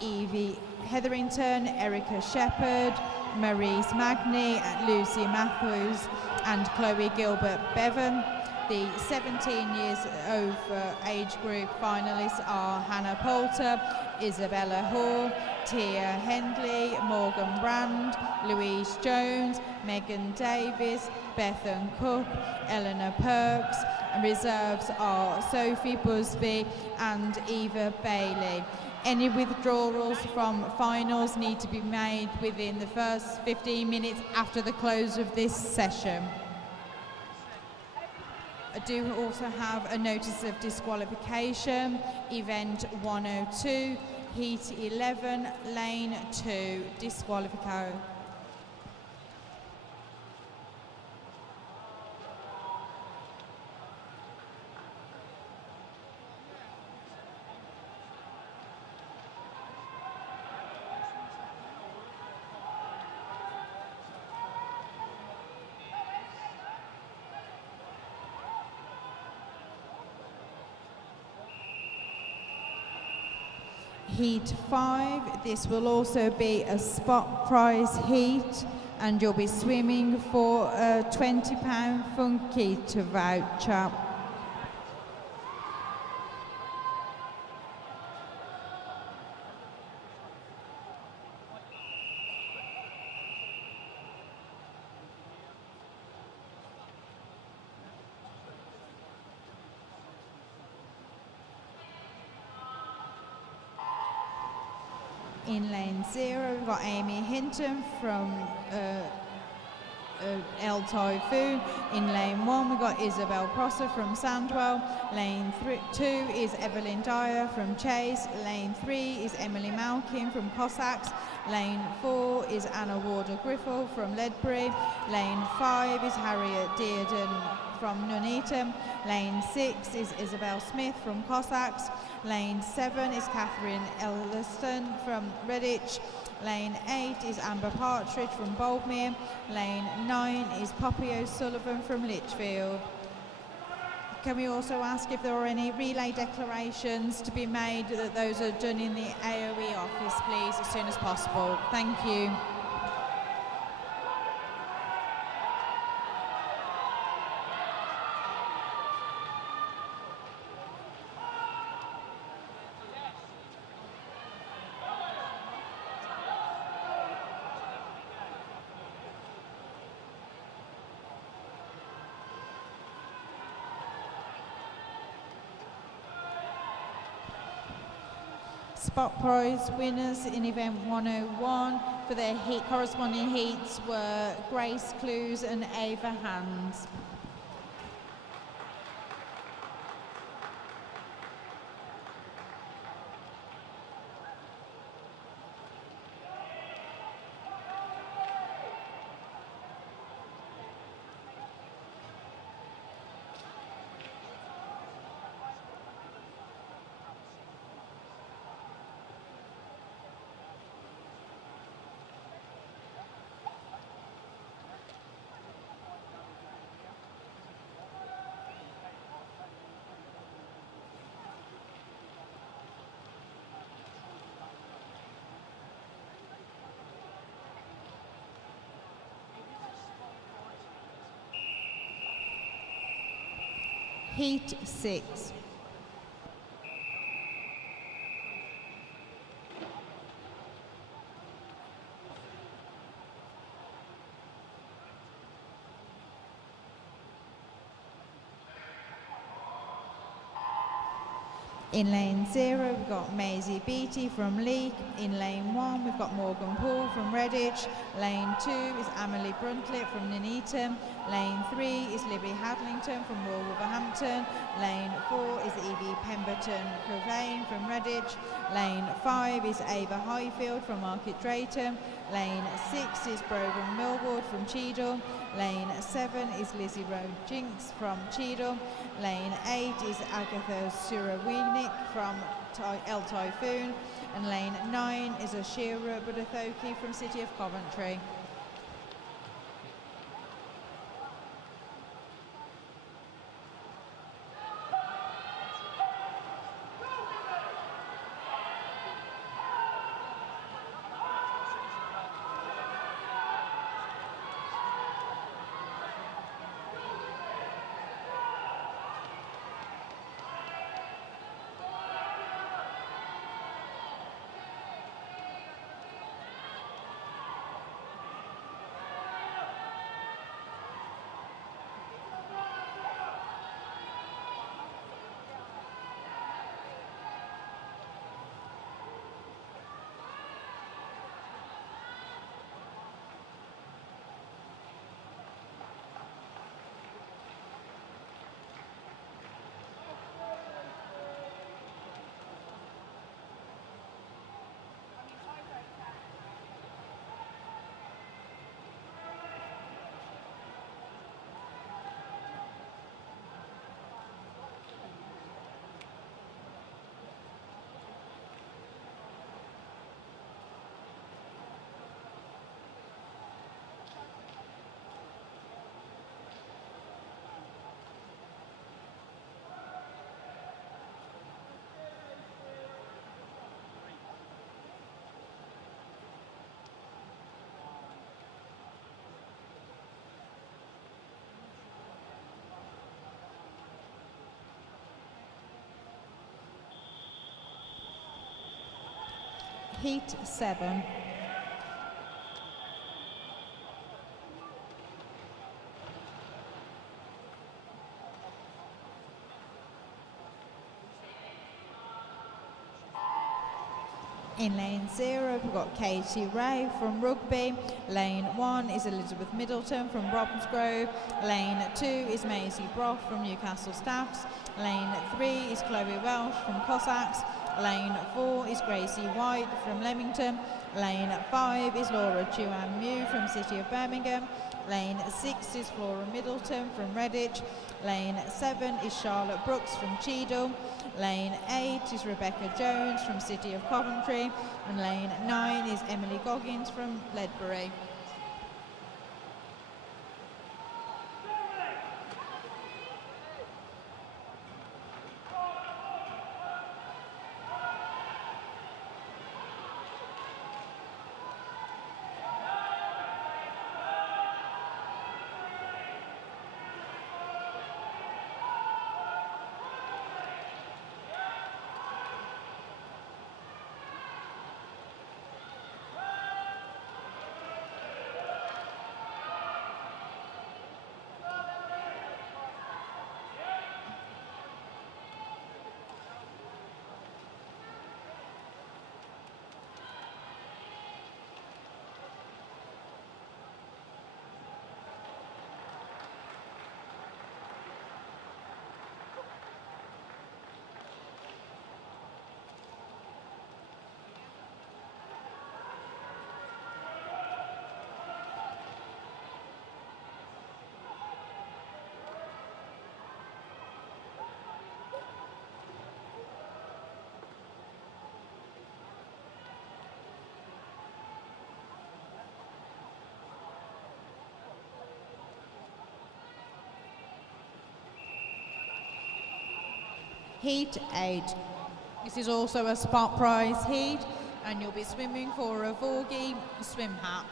Evie Hetherington, Erica Shepherd, Maurice Magny, Lucy Matthews and Chloe Gilbert Bevan. The 17 years over age group finalists are Hannah Poulter, Isabella Hall, Tia Hendley, Morgan Brand, Louise Jones, Megan Davis, Bethan Cook, Eleanor Perks. And reserves are Sophie Busby and Eva Bailey. Any withdrawals from finals need to be made within the first 15 minutes after the close of this session. I do also have a notice of disqualification. Event 102, Heat 11, Lane 2, disqualification. Heat 5, this will also be a spot prize heat and you'll be swimming for a £20 Funkita voucher. In lane 0, we've got Amy Hinton from El Typhoon. In lane 1 we've got Isabel Prosser from Sandwell. Lane 2 is Evelyn Dyer from Chase. Lane 3 is Emily Malkin from Cossacks. Lane 4 is Anna Warder Griffel from Ledbury. Lane 5 is Harriet Dearden from Nuneaton. Lane 6 is Isabel Smith from Cossacks. Lane 7 is Catherine Elliston from Redditch. Lane 8 is Amber Partridge from Boldmere. Lane 9 is Poppy O'Sullivan from Litchfield. Can we also ask if there are any relay declarations to be made, that those are done in the AOE office, please, as soon as possible? Thank you. Spot prize winners in event 101 for their corresponding heats were Grace Clues and Ava Hands. Heat 6. In lane 0, we've got Maisie Beattie from Leek. In lane 1, we've got Morgan Poole from Redditch. Lane 2 is Emily Bruntlett from Nuneaton. Lane 3 is Libby Hadlington from Wolverhampton. Lane 4 is Evie Pemberton Crovane from Redditch. Lane 5 is Ava Highfield from Market Drayton. Lane 6 is Brogan Millward from Cheadle. Lane 7 is Lizzie Rowe Jinks from Cheadle. Lane 8 is Agatha Surawinick from El Typhoon. And lane 9 is Ashira Budathoki from City of Coventry. Heat 7. In lane 0, we've got Katie Ray from Rugby. Lane 1 is Elizabeth Middleton from Bromsgrove. Lane 2 is Maisie Brough from Newcastle Staffs. Lane 3 is Chloe Welsh from Cossacks. Lane 4 is Gracie White from Leamington. Lane 5 is Laura Chuan Mew from City of Birmingham. Lane 6 is Flora Middleton from Redditch. Lane 7 is Charlotte Brooks from Cheadle. Lane 8 is Rebecca Jones from City of Coventry. And lane 9 is Emily Goggins from Ledbury. Heat 8. This is also a spot prize heat, and you'll be swimming for a Vorgi swim hat.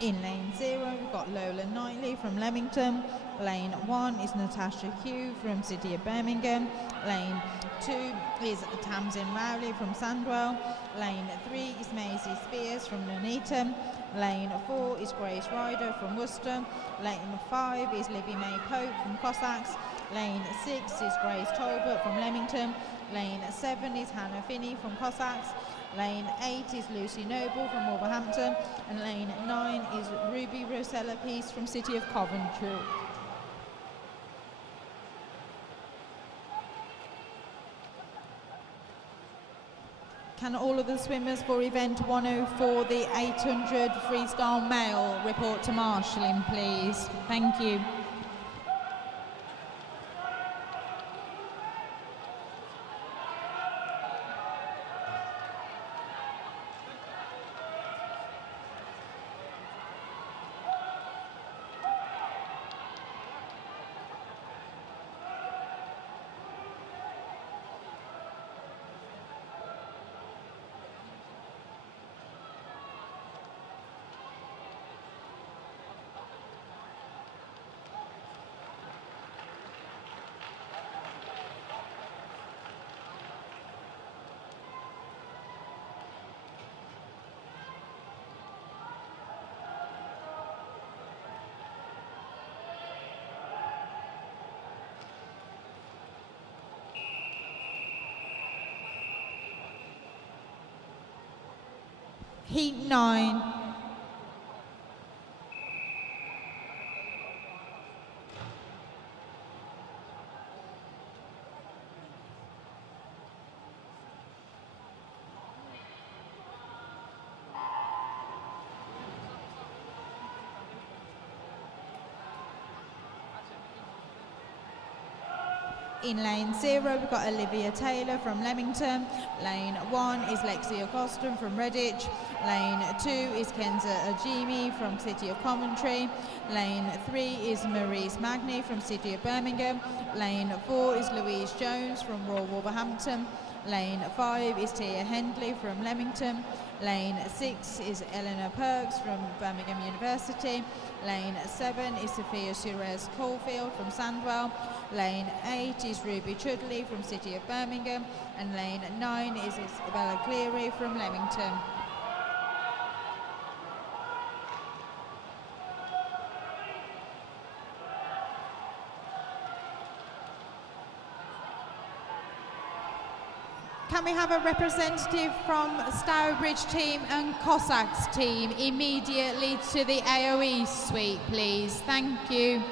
In lane 0, we've got Lola Knightley from Leamington. Lane 1 is Natasha Hugh from City of Birmingham. Lane 2 is Tamsin Rowley from Sandwell. Lane 3 is Maisie Spears from Nuneaton. Lane 4 is Grace Ryder from Worcester. Lane 5 is Libby May Pope from Cossacks. Lane 6 is Grace Talbot from Leamington. Lane 7 is Hannah Finney from Cossacks. Lane 8 is Lucy Noble from Wolverhampton. And lane 9 is Ruby Rosella Peace from City of Coventry. Can all of the swimmers for event 104, the 800 freestyle male, report to marshalling, please? Thank you. Heat 9. In lane 0, we've got Olivia Taylor from Leamington. Lane 1 is Lexia Coston from Redditch. Lane 2 is Kenza Ajimi from City of Coventry. Lane 3 is Maurice Magny from City of Birmingham. Lane 4 is Louise Jones from Royal Wolverhampton. Lane 5 is Tia Hendley from Leamington. Lane 6 is Eleanor Perks from Birmingham University. Lane 7 is Sophia Suarez Caulfield from Sandwell. Lane 8 is Ruby Chudley from City of Birmingham. And lane 9 is Isabella Cleary from Leamington. Can we have a representative from Stourbridge team and Cossacks team immediately to the AOE suite, please? Thank you.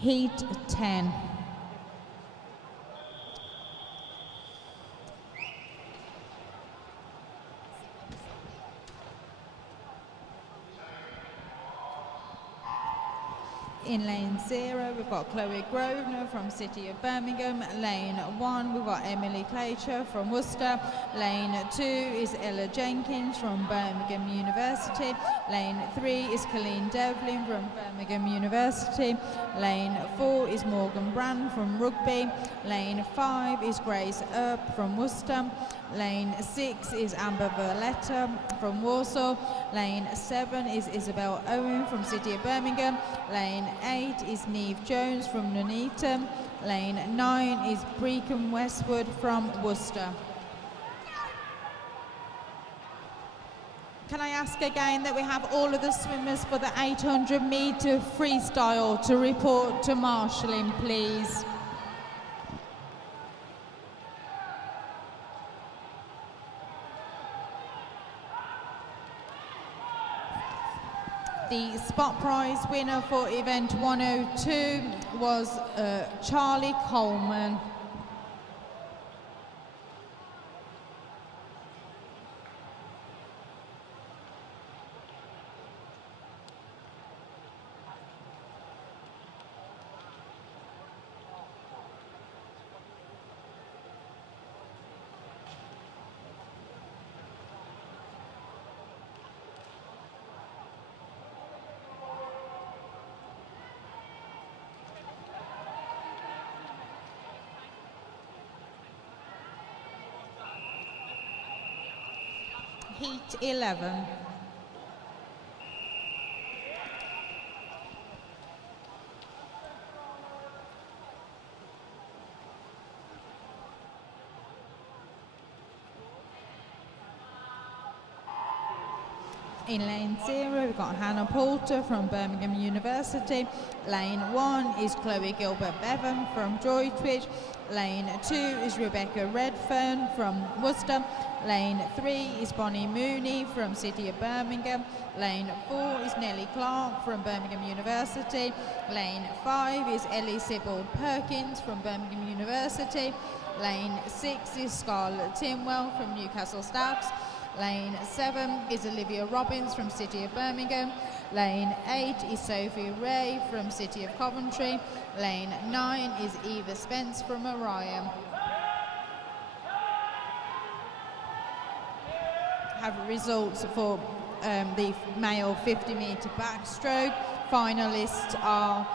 Heat 10. In lane 0, we've got Chloe Grosvenor from City of Birmingham. Lane 1, we've got Emily Claycher from Worcester. Lane 2 is Ella Jenkins from Birmingham University. Lane 3 is Colleen Devlin from Birmingham University. Lane 4 is Morgan Brand from Rugby. Lane 5 is Grace Earp from Worcester. Lane 6 is Amber Valletta from Warsaw. Lane 7 is Isabel Owen from City of Birmingham. Lane 8 is Neve Jones from Nuneaton. Lane 9 is Brecon Westwood from Worcester. Can I ask again that we have all of the swimmers for the 800 metre freestyle to report to marshalling, please? The spot prize winner for event 102 was Charlie Coleman. Heat 11. In lane 0, we've got Hannah Poulter from Birmingham University. Lane 1 is Chloe Gilbert Bevan from Droitwich. Lane 2 is Rebecca Redfern from Worcester. Lane 3 is Bonnie Mooney from City of Birmingham. Lane 4 is Nellie Clark from Birmingham University. Lane 5 is Ellie Sibbald Perkins from Birmingham University. Lane 6 is Scarlett Timwell from Newcastle Staffs. Lane 7 is Olivia Robbins from City of Birmingham. Lane 8 is Sophie Ray from City of Coventry. Lane 9 is Eva Spence from Orion. Have results for the male 50 metre backstroke. Finalists are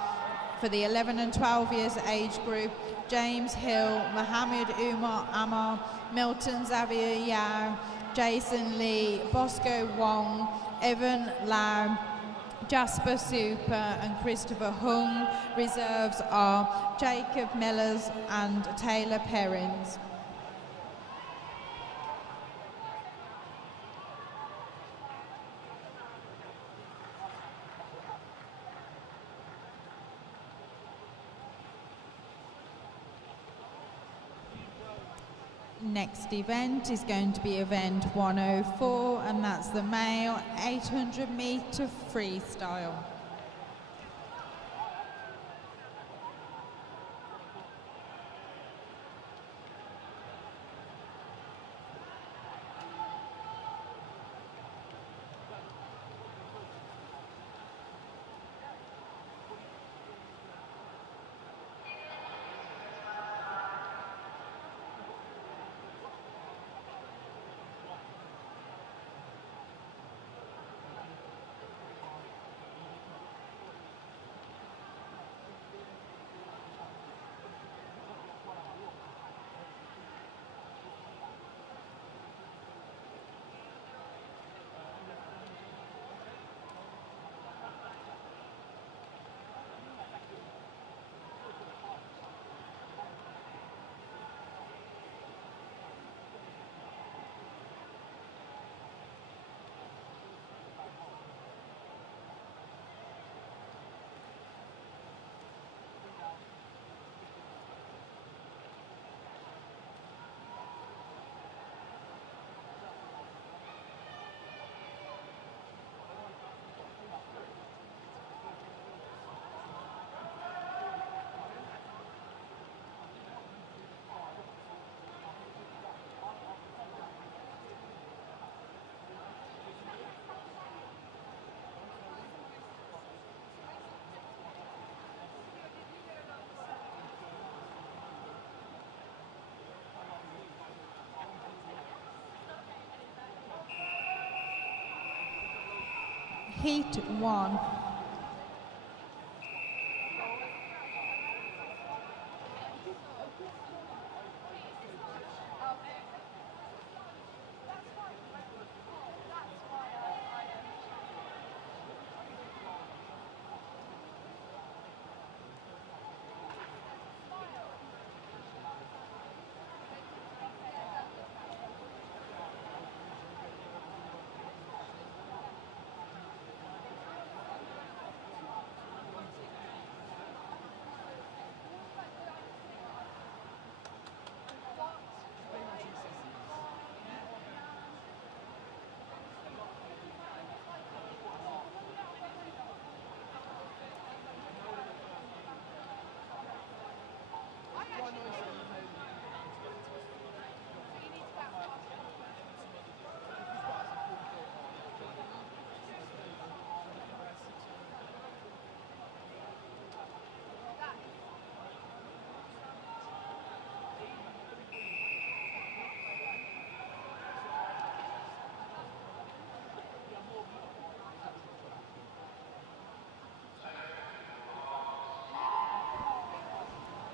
for the 11 and 12 years age group: James Hill, Mohammed Umar Amar, Milton Xavier Yao, Jason Lee, Bosco Wong, Evan Lau, Jasper Super and Christopher Hung. Reserves are Jacob Mellors and Taylor Perrins. Next event is going to be event 104, and that's the male 800 metre freestyle. Heat 1.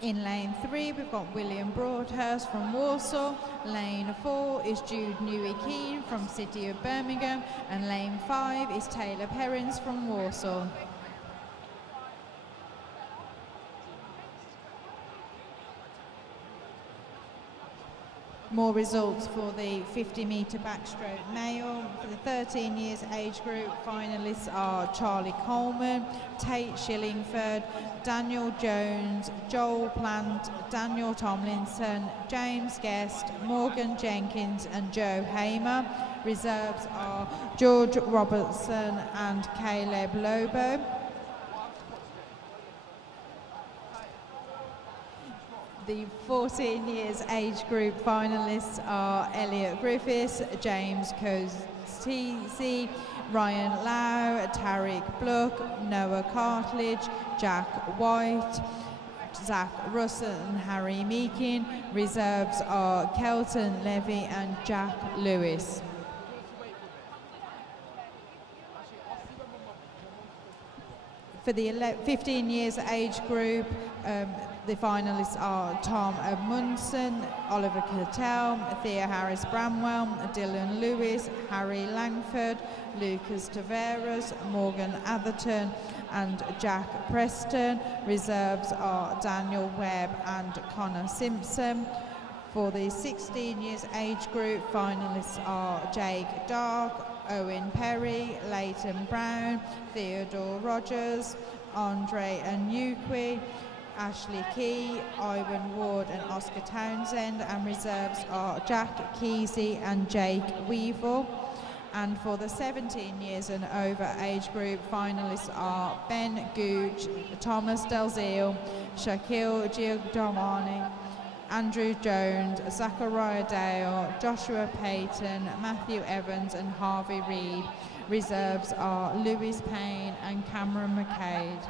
In lane 3, we've got William Broadhurst from Warsaw. Lane 4 is Jude Newey-Keane from City of Birmingham. And lane 5 is Taylor Perrins from Warsaw. More results for the 50-metre backstroke male. For the 13 years age group, finalists are Charlie Coleman, Tate Shillingford, Daniel Jones, Joel Plant, Daniel Tomlinson, James Guest, Morgan Jenkins and Joe Hamer. Reserves are George Robertson and Caleb Lobo. The 14 years age group finalists are Elliot Griffiths, James Coetzee, Ryan Lau, Tariq Bluck, Noah Cartledge, Jack White, Zach Russell and Harry Meakin. Reserves are Kelton Levy and Jack Lewis. For the 15 years age group, the finalists are Tom Munson, Oliver Cattell, Thea Harris Bramwell, Dylan Lewis, Harry Langford, Lucas Taveras, Morgan Atherton and Jack Preston. Reserves are Daniel Webb and Connor Simpson. For the 16 years age group, finalists are Jake Dark, Owen Perry, Leighton Brown, Theodore Rogers, Andre Anyukwi, Ashley Key, Ivan Ward and Oscar Townsend, and reserves are Jack Kesey and Jake Weevil. And for the 17 years and over age group, finalists are Ben Gooch, Thomas Delzeal, Shaquille Giordamani, Andrew Jones, Zachariah Dale, Joshua Payton, Matthew Evans and Harvey Reid. Reserves are Lewis Payne and Cameron McCade.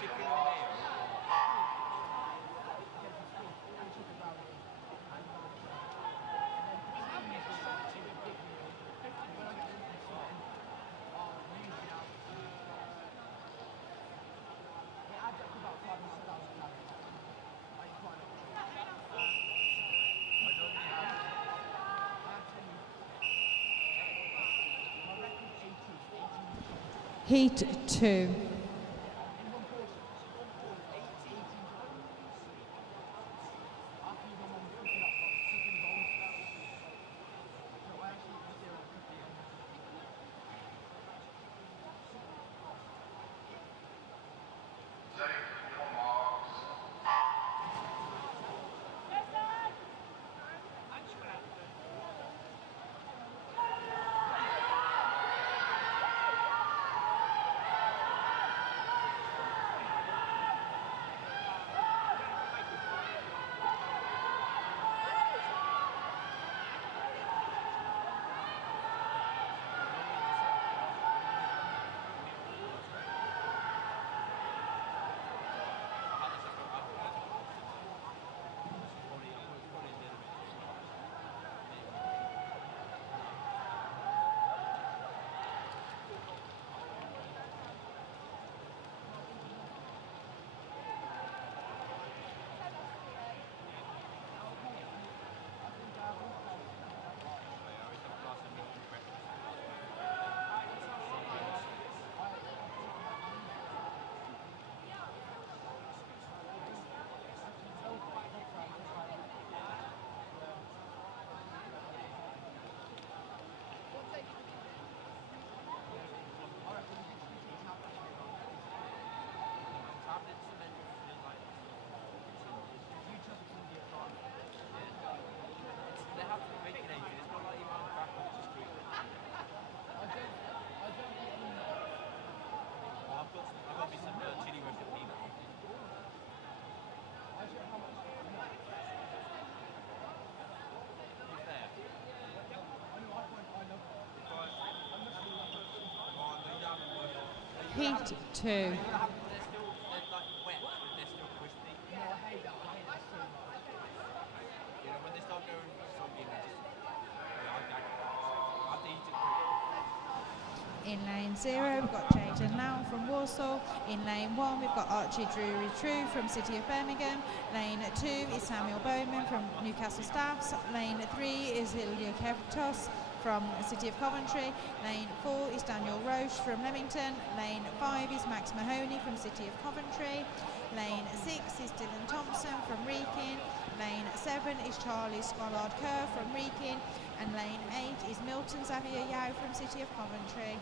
chicken and mayo. Heat 2. Heat 2. They're like wet, but they're still crispy. You know, when they start going soggy, they just, I have to eat it quick. In lane 0, we've got Jaden Lau from Warsaw. In lane 1, we've got Archie Drury True from City of Birmingham. Lane 2 is Samuel Bowman from Newcastle Staffs. Lane 3 is Ilya Kevtos from City of Coventry. Lane 4 is Daniel Roche from Leamington. Lane 5 is Max Mahoney from City of Coventry. Lane 6 is Dylan Thompson from Wrekin. Lane 7 is Charlie Scollard Kerr from Wrekin. And lane 8 is Milton Xavier Yao from City of Coventry.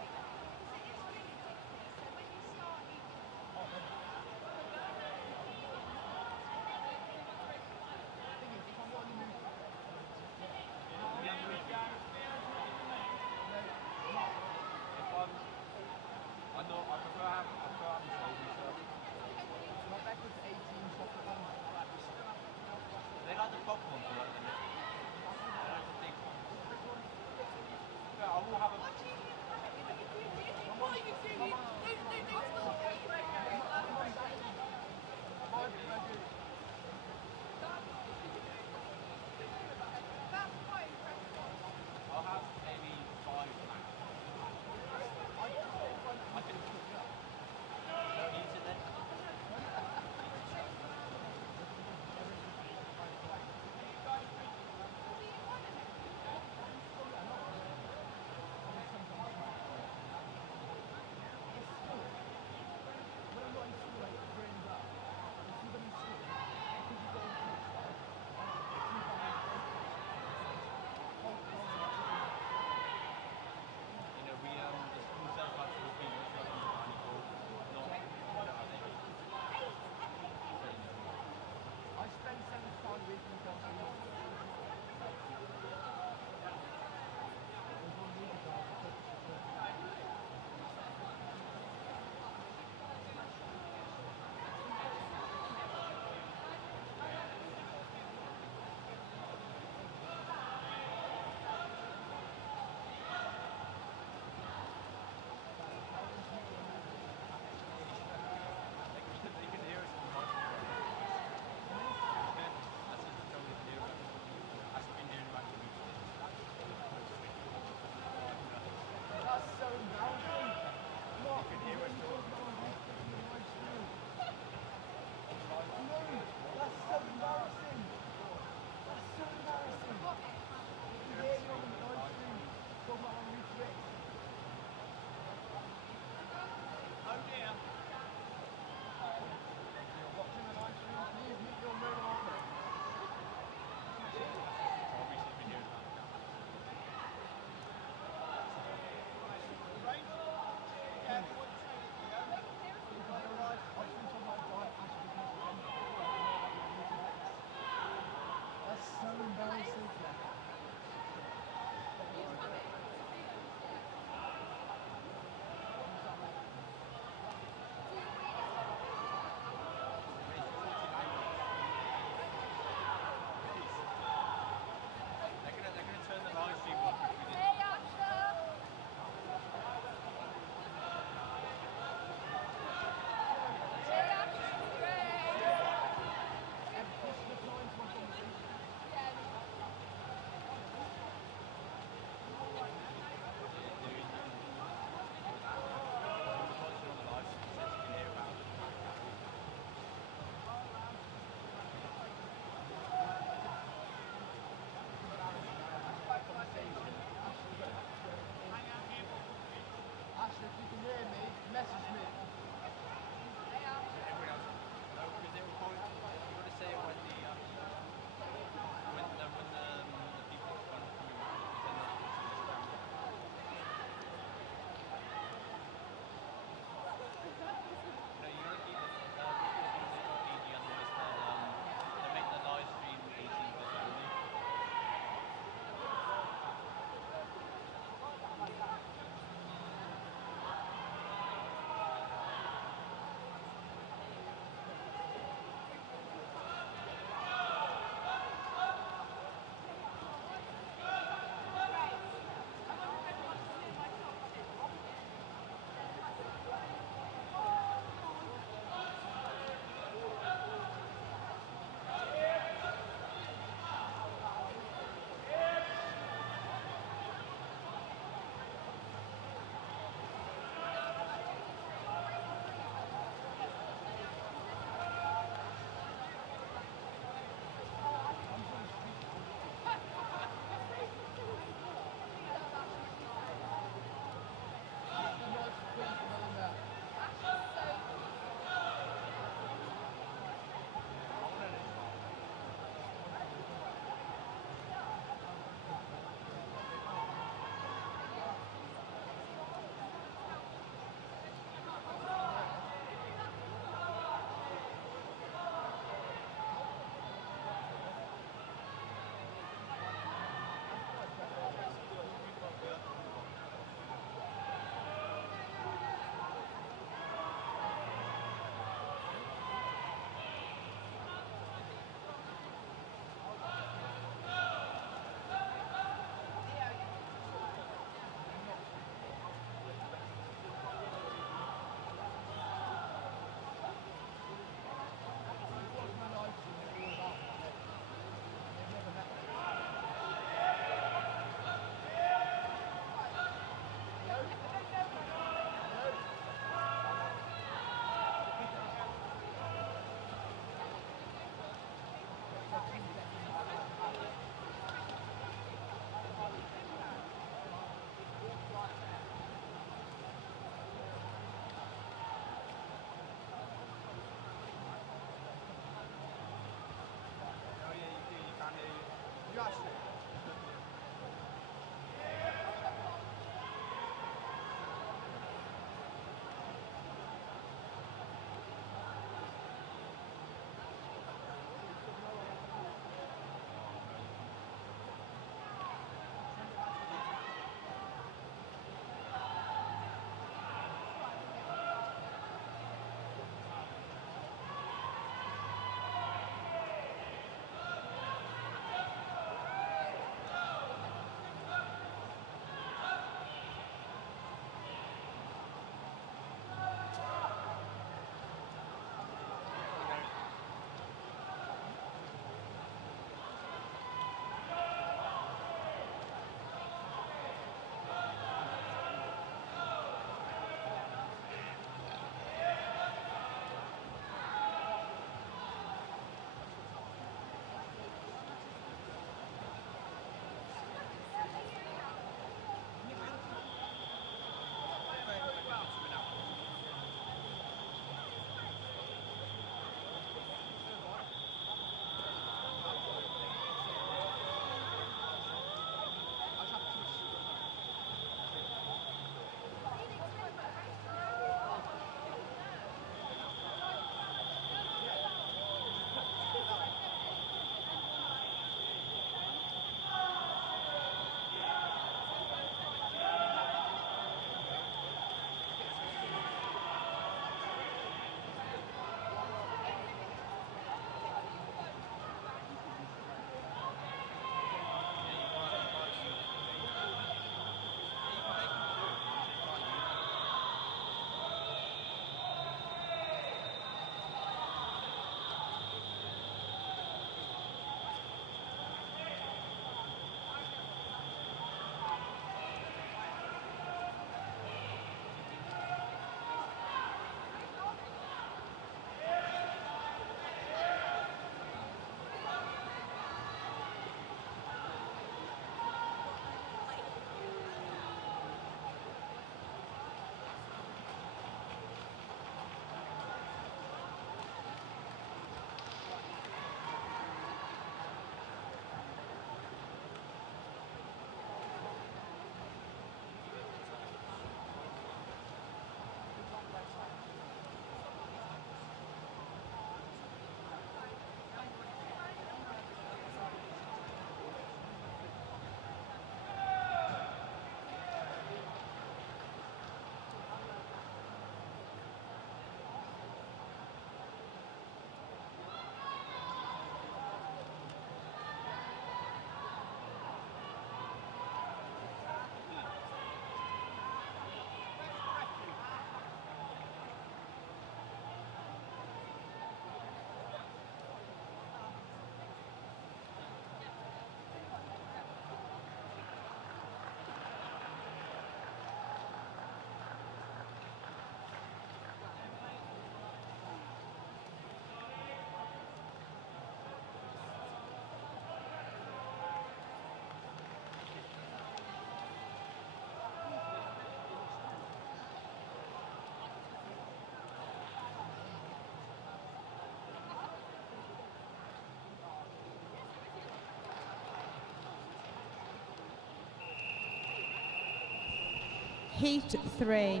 Heat 3.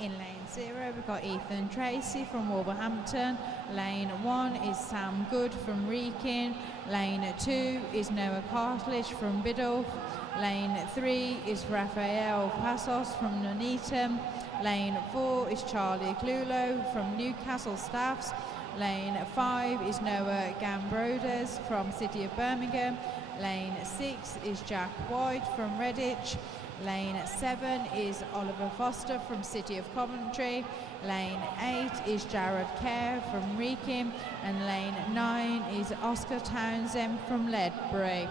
In lane 0, we've got Ethan Tracy from Wolverhampton. Lane 1 is Sam Good from Wrekin. Lane 2 is Noah Cartledge from Biddulph. Lane 3 is Rafael Passos from Nuneaton. Lane 4 is Charlie Clulo from Newcastle Staffs. Lane 5 is Noah Gambrodes from City of Birmingham. Lane 6 is Jack White from Redditch. Lane 7 is Oliver Foster from City of Coventry. Lane 8 is Jared Kerr from Wrekin. And lane 9 is Oscar Townsend from Ledbury.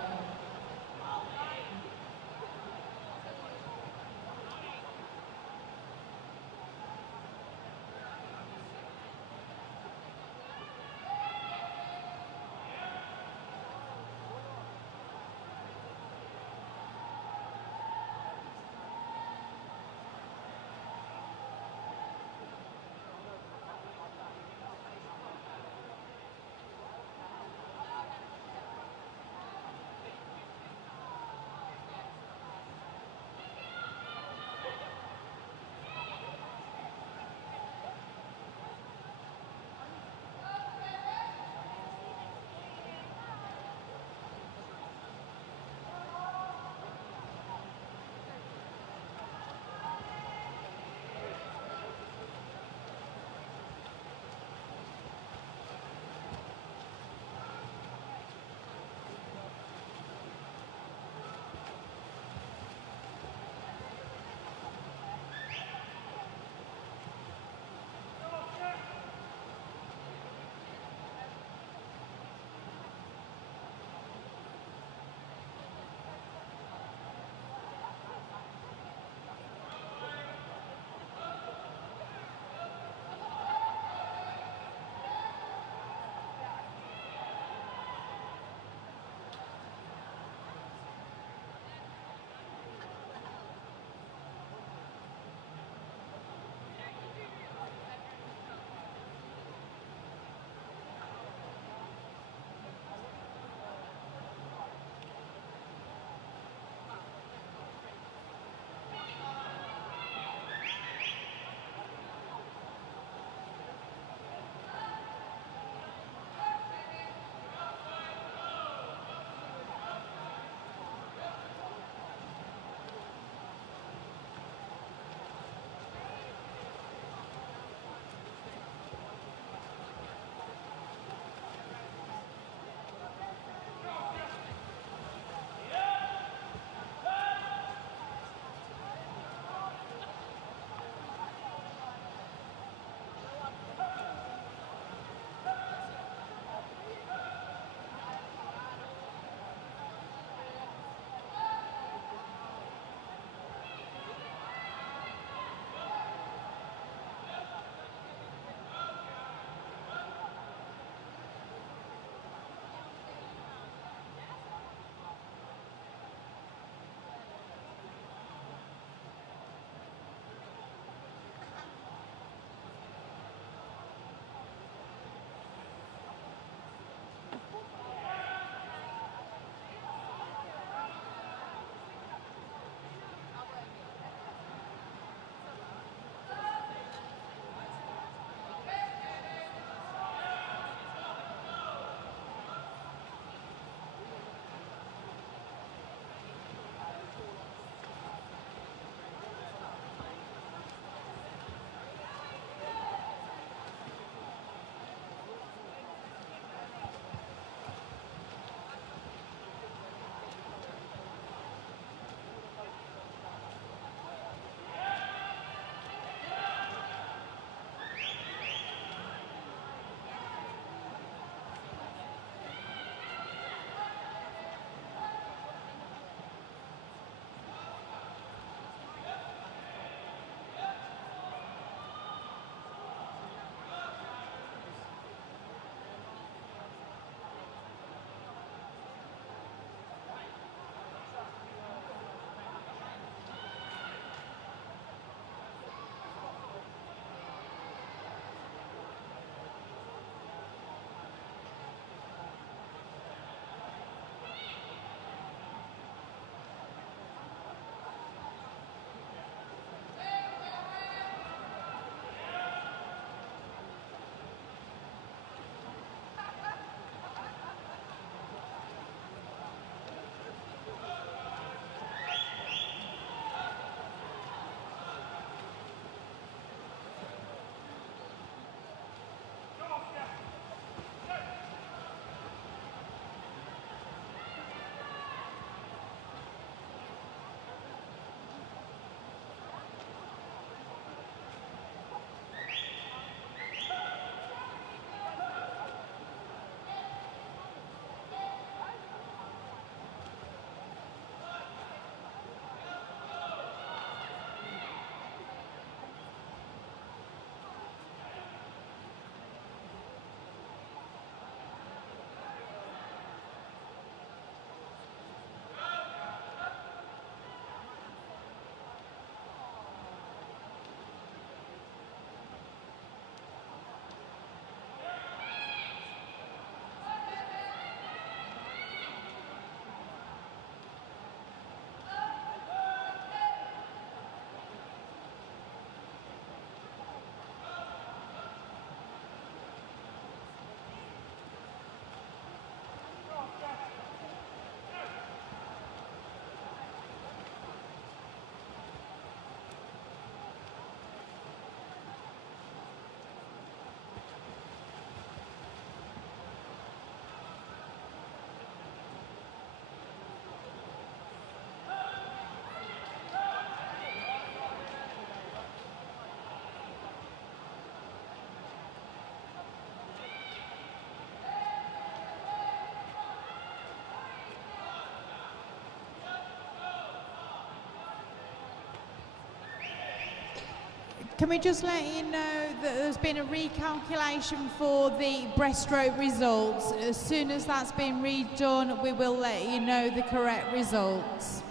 Can we just let you know that there's been a recalculation for the breaststroke results? As soon as that's been redone, we will let you know the correct results.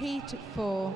Heat 4.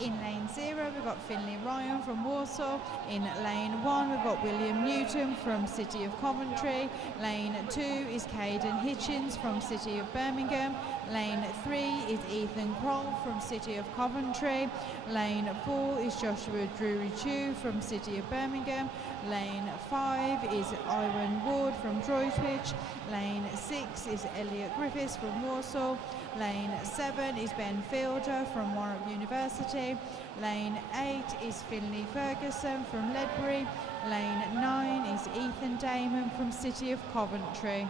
In lane 0, we've got Finley Ryan from Warsaw. In lane 1, we've got William Newton from City of Coventry. Lane 2 is Caden Hitchens from City of Birmingham. Lane 3 is Ethan Kroll from City of Coventry. Lane 4 is Joshua Drury-Chew from City of Birmingham. Lane 5 is Iwan Ward from Droitwich. Lane 6 is Elliot Griffiths from Warsaw. Lane 7 is Ben Fielder from Warwick University. Lane 8 is Finley Ferguson from Ledbury. Lane 9 is Ethan Damon from City of Coventry.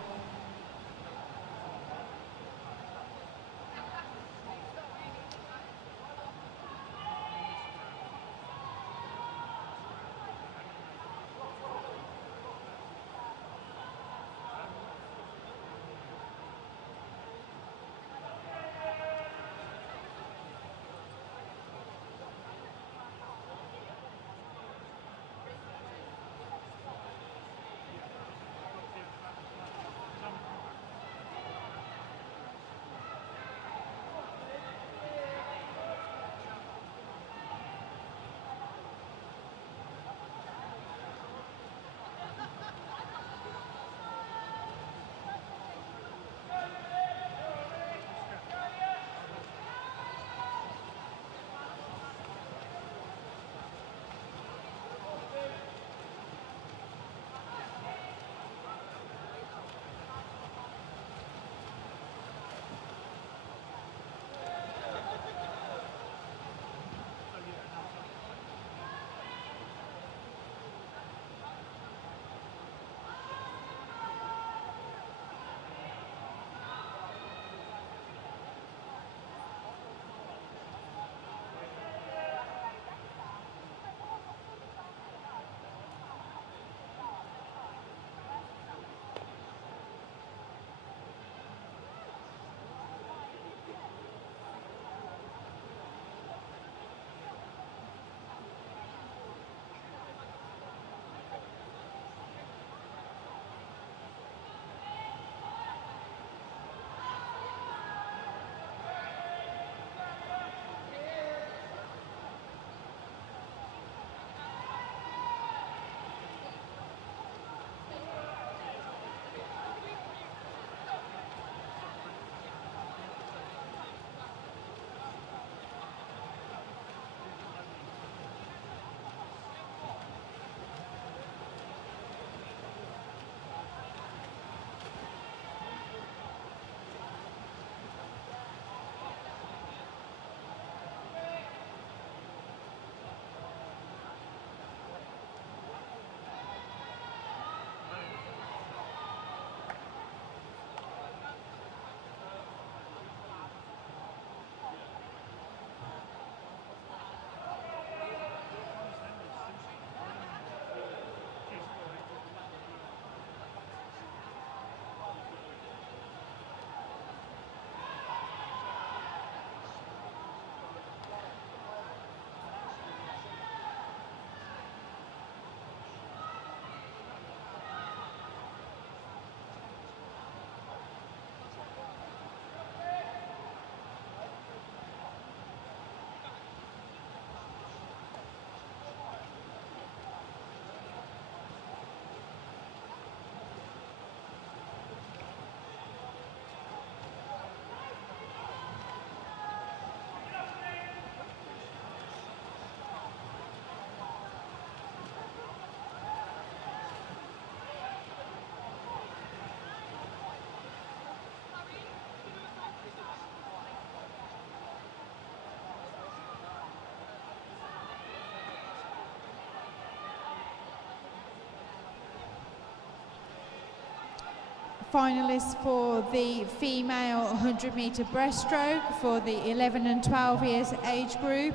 Finalists for the female 100 metre breaststroke for the 11 and 12 years age group.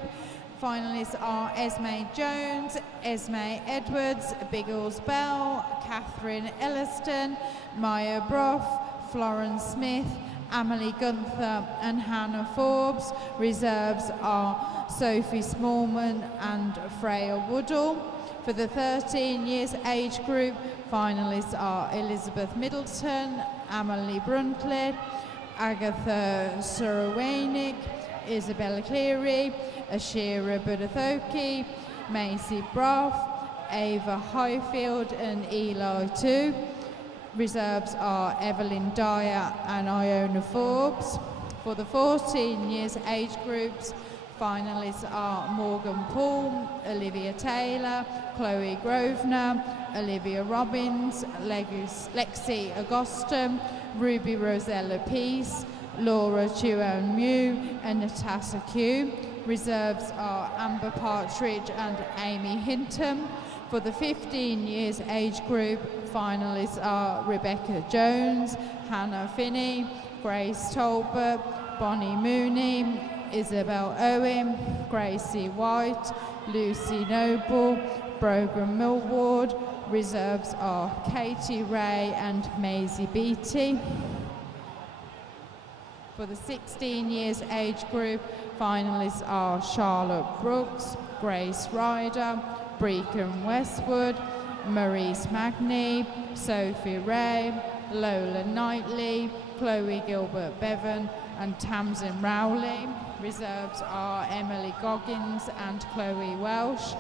Finalists are Esme Jones, Esme Edwards, Biggles Bell, Catherine Elliston, Maya Brough, Florence Smith, Amelie Gunther and Hannah Forbes. Reserves are Sophie Smallman and Freya Woodall. For the 13 years age group, finalists are Elizabeth Middleton, Amelie Bruntlett, Agatha Surawanic, Isabella Cleary, Ashira Budathoki, Macy Brough, Ava Highfield and Eli Tu. Reserves are Evelyn Dyer and Iona Forbes. For the 14 years age groups, finalists are Morgan Paul, Olivia Taylor, Chloe Grosvenor, Olivia Robbins, Lexi Agostum, Ruby Rosella Peace, Laura Chuan Mew and Natasha Q. Reserves are Amber Partridge and Amy Hinton. For the 15 years age group, finalists are Rebecca Jones, Hannah Finney, Grace Tolbert, Bonnie Mooney, Isabel Owen, Gracie White, Lucy Noble, Brogan Millward. Reserves are Katie Ray and Maisie Beattie. For the 16 years age group, finalists are Charlotte Brooks, Grace Ryder, Brecon Westwood, Maurice Magny, Sophie Ray, Lola Knightley, Chloe Gilbert Bevan and Tamsin Rowley. Reserves are Emily Goggins and Chloe Welsh.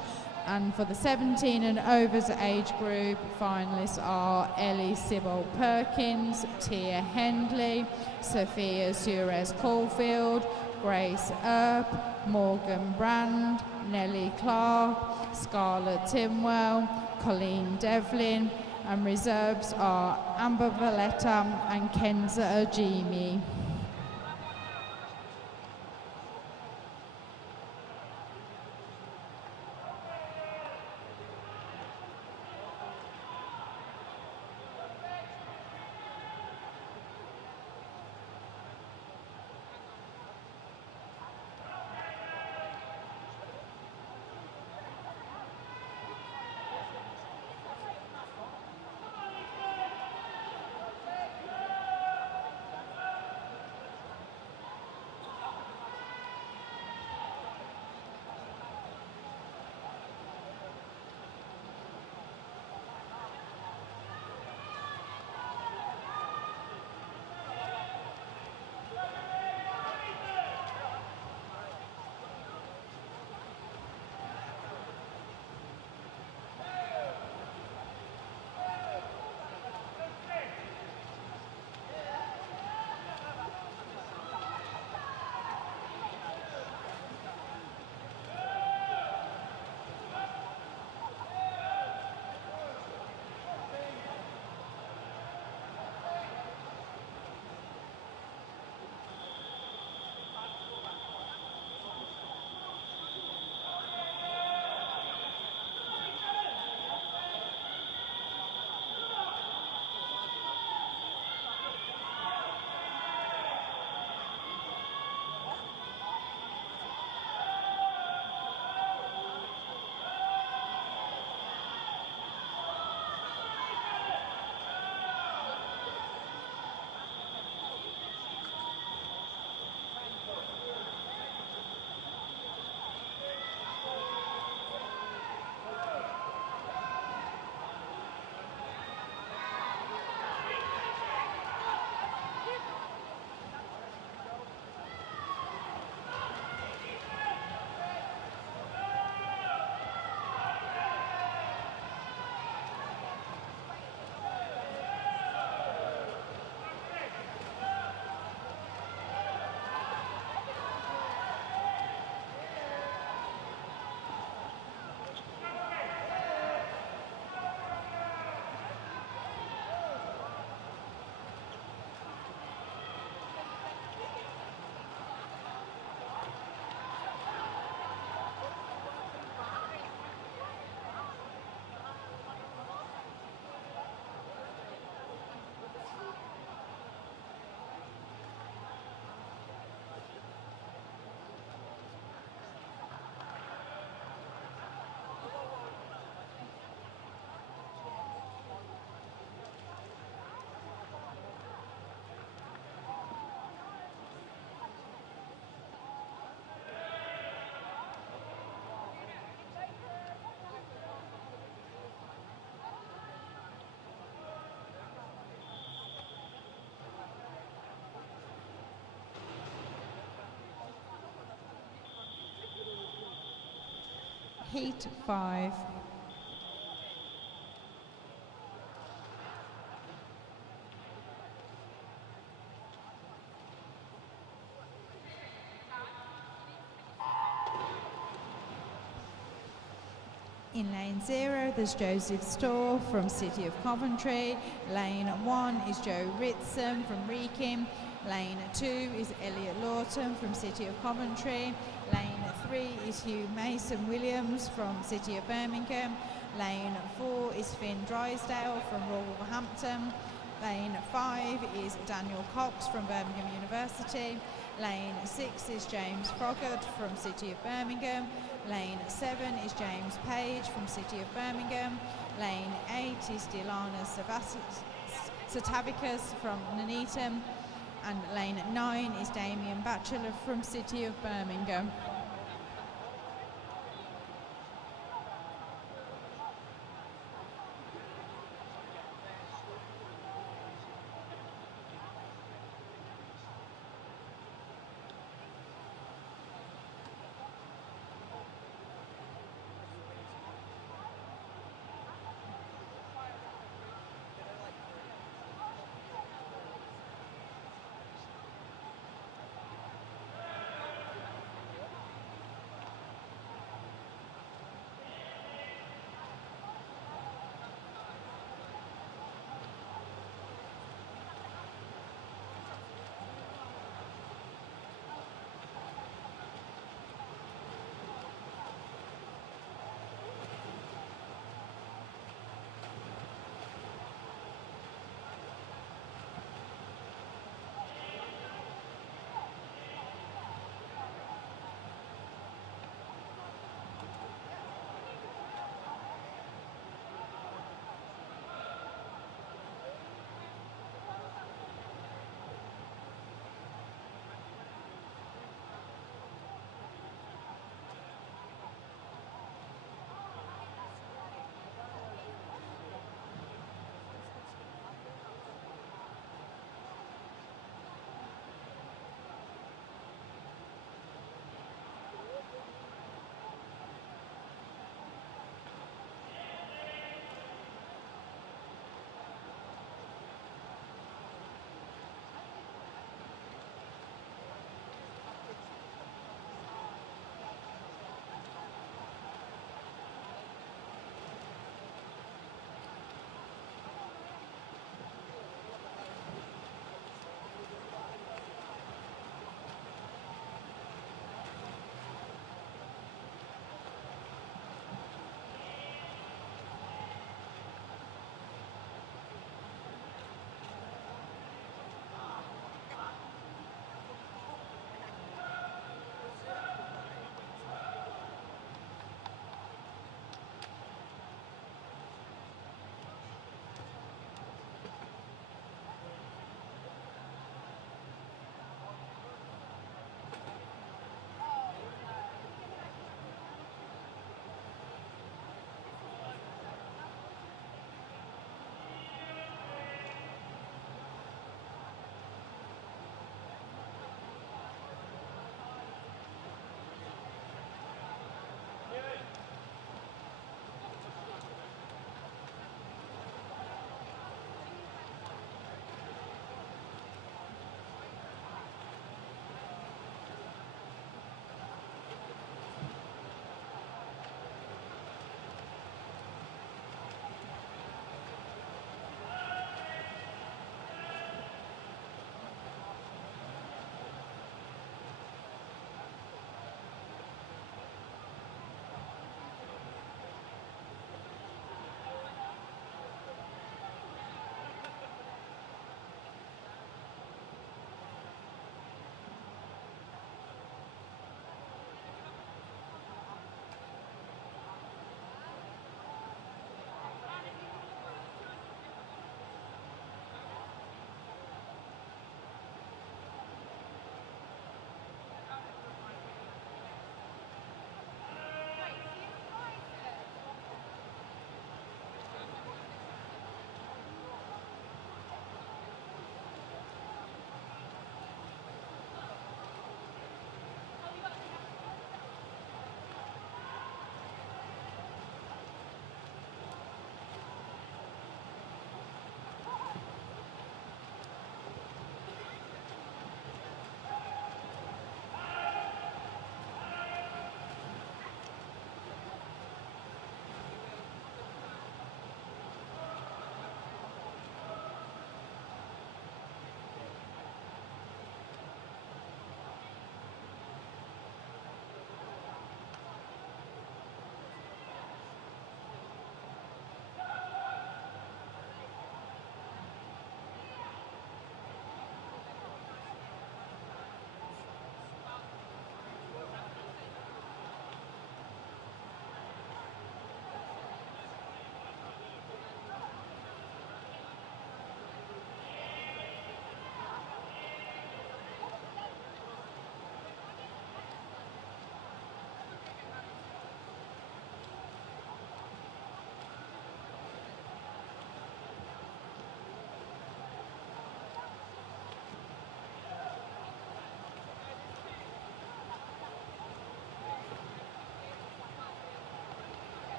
And for the 17 and overs age group, finalists are Ellie Sybil Perkins, Tia Hendley, Sophia Suarez Caulfield, Grace Earp, Morgan Brand, Nellie Clark, Scarlett Timwell, Colleen Devlin, and reserves are Amber Valletta and Kenza Ojimi. Heat 5. In lane 0, there's Joseph Storr from City of Coventry. Lane 1 is Joe Ritson from Wrekin. Lane 2 is Elliot Lawton from City of Coventry. Lane 3 is Hugh Mason Williams from City of Birmingham. Lane 4 is Finn Drysdale from Wolverhampton. Lane 5 is Daniel Cox from Birmingham University. Lane 6 is James Froggatt from City of Birmingham. Lane 7 is James Page from City of Birmingham. Lane 8 is Dilana Satavicus from Nuneaton. And lane 9 is Damien Batchelor from City of Birmingham.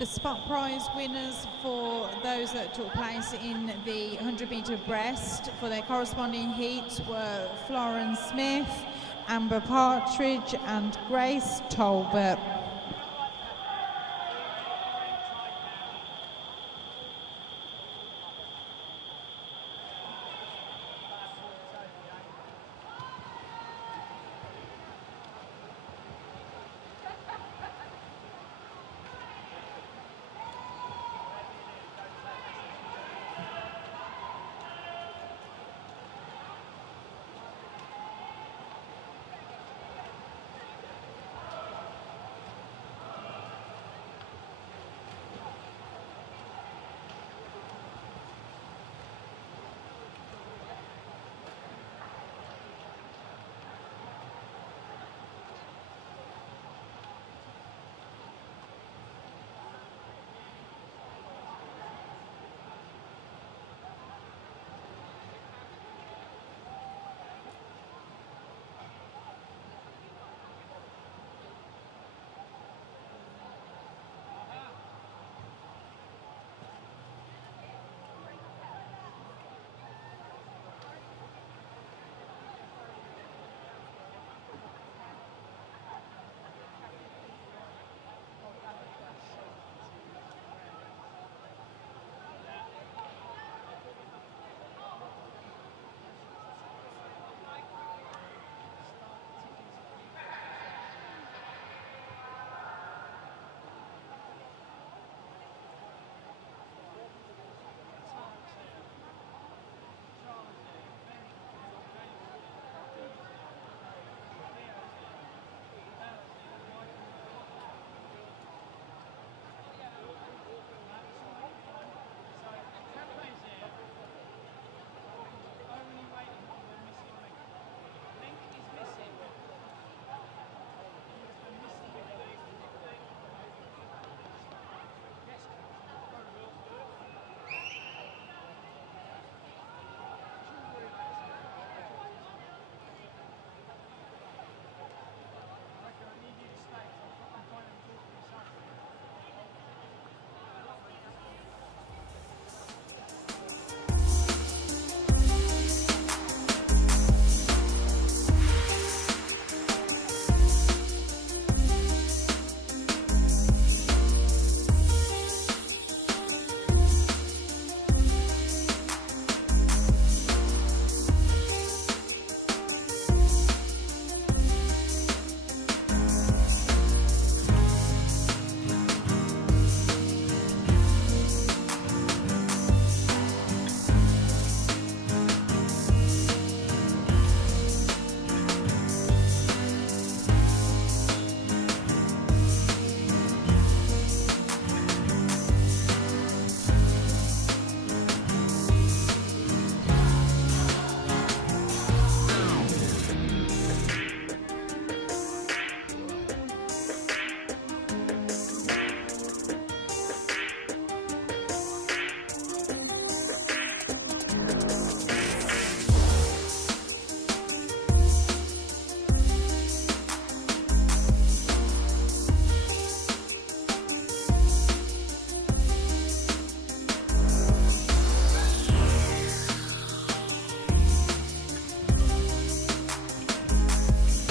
The spot prize winners for those that took place in the 100-metre breast for their corresponding heats were Florence Smith, Amber Partridge and Grace Tolbert.